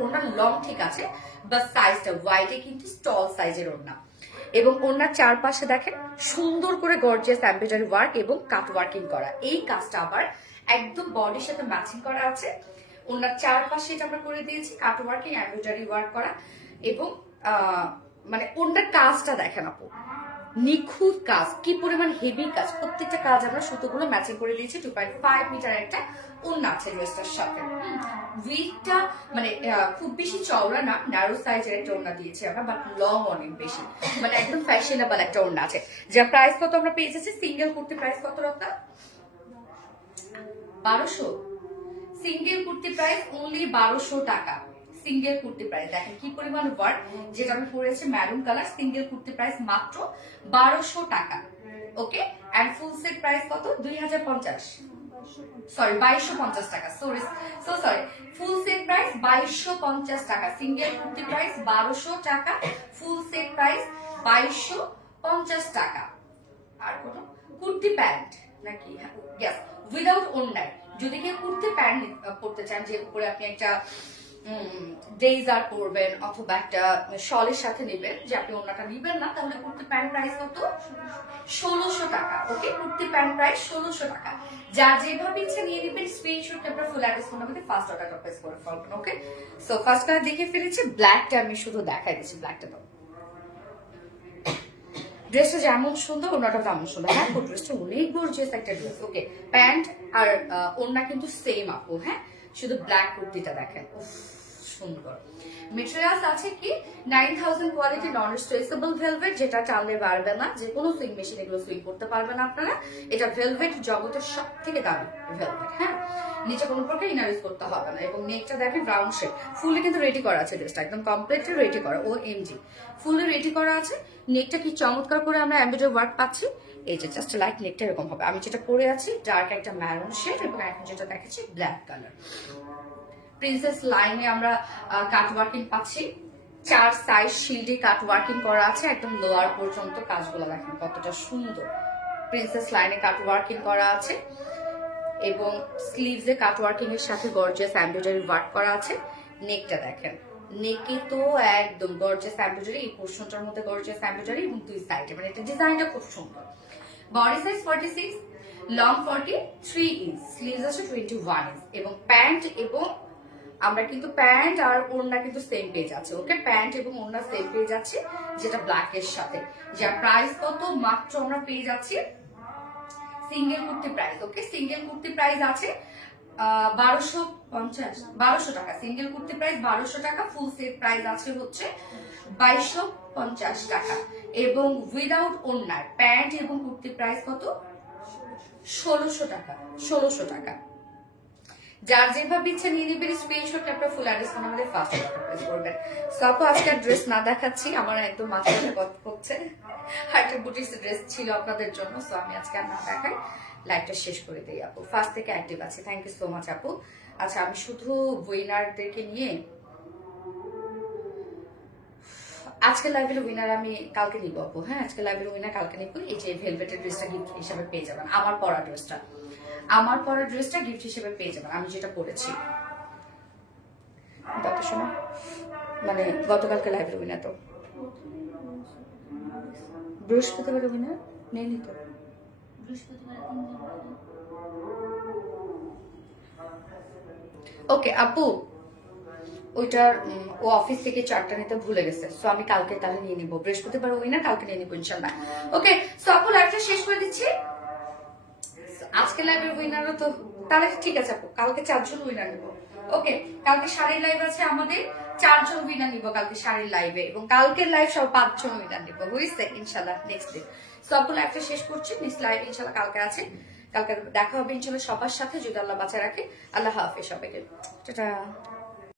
ওড়নার লং ঠিক আছে, বা সাইজটা ওয়াইডে কিন্তু স্টল সাইজের ওড়না। এবং ওনার চারপাশে দেখেন সুন্দর করে গর্জিয়াস এমব্রয়ডারি ওয়ার্ক এবং কাট ওয়ার্কিং করা। এই কাজটা আবার একদম বডির সাথে ম্যাচিং করা আছে। ওনার চারপাশে এটা আমরা করে দিয়েছি কাট ওয়ার্কিং এমব্রয়ডারি ওয়ার্ক করা। এবং মানে ওনার কাজটা দেখেন আপু, নিখুঁত কাজ, কি পরিমাণ হেভি কাজ, প্রত্যেকটা কাজ আমরা সুতোগুলো ম্যাচিং করে দিয়েছি। 2.5 মিটার একটা ওড়না আছে ড্রেসটার সাথে। উইথটা মানে খুব বেশি চওড়া না, ন্যারো সাইজের একটা ওড়না দিয়েছি আমরা, বাট লং অনেক বেশি, মানে একদম ফ্যাশনেবল একটা ওড়না আছে। যার প্রাইস কত আমরা পেয়ে যাচ্ছি, সিঙ্গেল কুর্তি প্রাইস কত Ratna, 1200 single kurti price only 1200 টাকা। সিঙ্গেল কুর্তি প্রাইস দেখেন কি পরিমাণ ওয়ার্ক, যেটা আমি পরেছি maroon colour. Single kurti price মাত্র 1200 টাকা। ওকে, এন্ড ফুল সেট প্রাইস কত? 2050, সরি 2250 টাকা। সরি ফুল সেট প্রাইস 2250 টাকা। সিঙ্গেল কুর্তি প্রাইস 1200 টাকা, ফুল সেট প্রাইস 2250 টাকা। আর কোন কুর্তি প্যান্ট নাকি? ইয়েস, উইদাউট ওড়না। যদি কেউ কুর্তি প্যান্ট পরতে চান, যে উপরে আপনি একটা ব্লেজার পরবেন অথবা একটা শলের সাথে নেবেন, যে আপনি ওড়নাটা নিবেন না, তাহলে কুর্তি প্যান্ট প্রাইস কত? 1600 টাকা। ওকে, কুর্তি প্যান্ট প্রাইস 1600 টাকা। যার যেভাবে ইচ্ছে নিয়ে নেবেন, স্ক্রিনশট করে ফুল অ্যাড্রেস ফোন নাম্বারে ফার্স্ট অর্ডারটা প্লেস করে ফেলবেন। ওকে, সো ফার্স্ট কালার দেখে ফেলেছি, ব্ল্যাকটা আমি শুধু দেখাই দিচ্ছি। ব্ল্যাকটা দাও। ড্রেসটা যেমন সুন্দর, ওড়নাটা তেমন সুন্দর। হ্যাঁ, ড্রেসটা অনেক গর্জিয়াস একটা ড্রেস। ওকে, প্যান্ট আর ওড়না কিন্তু সেম আপু। হ্যাঁ, শুধু ব্ল্যাক কুর্তিটা দেখেন, উফ সুন্দর। মেটেরিয়ালস আছে কি 9000 কোয়ালিটি নন স্ট্রেচেবল ভেলভেট, যেটা টানলে বাড়বে না, যে কোনো সুইং মেশিন এগুলো সুইং করতে পারবেন আপনারা। এটা ভেলভেট জগতের সব থেকে দামি ভেলভেট। হ্যাঁ, নিচে কোনো প্রকার ইনার ইউজ করতে হবে না। এবং নেকটা দেখেন রাউন্ড শেপ, ফুলে কিন্তু রেডি করা আছে। ড্রেসটা একদম কমপ্লিটলি রেডি করা, ও এমজি ফুলে রেডি করা আছে। নেকটা কি চমৎকার করে আমরা এমব্রয়ডারি ওয়ার্ক পাচ্ছি। এই যে জাস্ট লাইট নেকটা এরকম হবে। আমি যেটা পরে আছি ডার্ক একটা ম্যারুন শেড, এবং এখন যেটা দেখাচ্ছি ব্ল্যাক কালার। প্রিন্সেস লাইনে আমরা কাট ওয়ার্কিং পাচ্ছি, 4 সাইজ শিল্ডে কাট ওয়ার্কিং করা আছে, একদম লোয়ার পর্যন্ত কাজগুলো দেখেন কতটা সুন্দর। প্রিন্সেস লাইনে কাট ওয়ার্কিং করা আছে, এবং স্লিভসে কাট ওয়ার্কিং এর সাথে গর্জিয়াস এমব্রয়ডারি ওয়ার্ক করা আছে। নেকটা দেখেন, নেকে তো একদম গর্জিয়াস এমব্রয়ডারি, এই পোরশনটার মধ্যে গর্জিয়াস এমব্রয়ডারি, এবং দুই সাইডে মানে এটা ডিজাইনটা খুব সুন্দর। Body size 46, long 43 inch, sleeves আছে 21 ইঞ্চ, এবং প্যান্ট এবং আমরা কিন্তু প্যান্ট আর ওড়না কিন্তু সেম পেজ আছে। ওকে, প্যান্ট এবং ওড়না সেম পেজ আছে, যেটা ব্ল্যাক এর সাথে। যার প্রাইস কত? মাত্র আমরা পেয়ে যাচ্ছি সিঙ্গেল কুর্তি প্রাইস। ওকে, সিঙ্গেল কুর্তি প্রাইস আছে 1250 টাকা। সিঙ্গেল কুর্তি প্রাইস 1200 টাকা, ফুল সেট প্রাইস আছে হচ্ছে 2250 টাকা। এবং উইদাউট ওড়নার প্যান্ট এবং কুর্তি প্রাইস কত? 1600 টাকা। 1600 টাকা। যার যেভাবে ইচ্ছা নিয়ে নেবেন, স্ক্রিনশট আপনার ফুল অ্যাড্রেস ফোন আমাদের ফার্স্ট অর্ডার প্লেস করবেন। সো আপু আজকে ড্রেস না দেখাচ্ছি, আমার একদম মাথাটা কথা হচ্ছে। আর একটা বুটিক্স ড্রেস ছিল আপনাদের জন্য, সো আমি আজকে আর না দেখাই, লাইভটা শেষ করে দিই আপু। ফার্স্ট থেকে অ্যাক্টিভ আছে, থ্যাংক ইউ সো মাচ আপু। আচ্ছা, আমি শুধু উইনারদেরকে নিয়ে আজকে লাইভের উইনার আমি কালকে নিব আপু। হ্যাঁ, আজকে লাইভের উইনার কালকে নিব। এই যে ভেলভেটের ড্রেসটা গিফট হিসেবে পেয়ে যাবেন, আমার পরা ড্রেসটা গিফট হিসেবে পেয়ে যাবেন, আমি যেটা পরেছি। কত সময় মানে গতকালকে লাইভের উইনার তো বৃহস্পতিবার উইনার নেই তো। ওকে আপু, ওইটার ও অফিস থেকে 4টা নিতে ভুলে গেছে, সো আমি কালকে তাহলে নিয়ে নিবো। বৃহস্পতিবার উইনার কালকে নিয়ে নিবো ইনশাল্লাহ। ওকে, সো আপু লাইভটা শেষ করে দিচ্ছি। আজকে লাইভের উইনারও তো তাহলে ঠিক আছে আপু, কালকে 4 জন উইনার নিব। ওকে, কালকে শাড়ির লাইভ আছে আমাদের, 4 জন উইনার নিব কালকে শাড়ির লাইভে, এবং কালকের লাইভ সব 5 জন উইনার নিব, বুঝছে ইনশাল্লাহ নেক্সট ডে। সো আপু লাইভটা শেষ করছি, নেক্সট লাইভ ইনশাল্লাহ কালকে আছে। কালকে দেখা হবে ইনশাল্লাহ সবার সাথে, যদি আল্লাহ বাঁচায় রাখে। আল্লাহ হাফেজ সবাইকে, টাটা।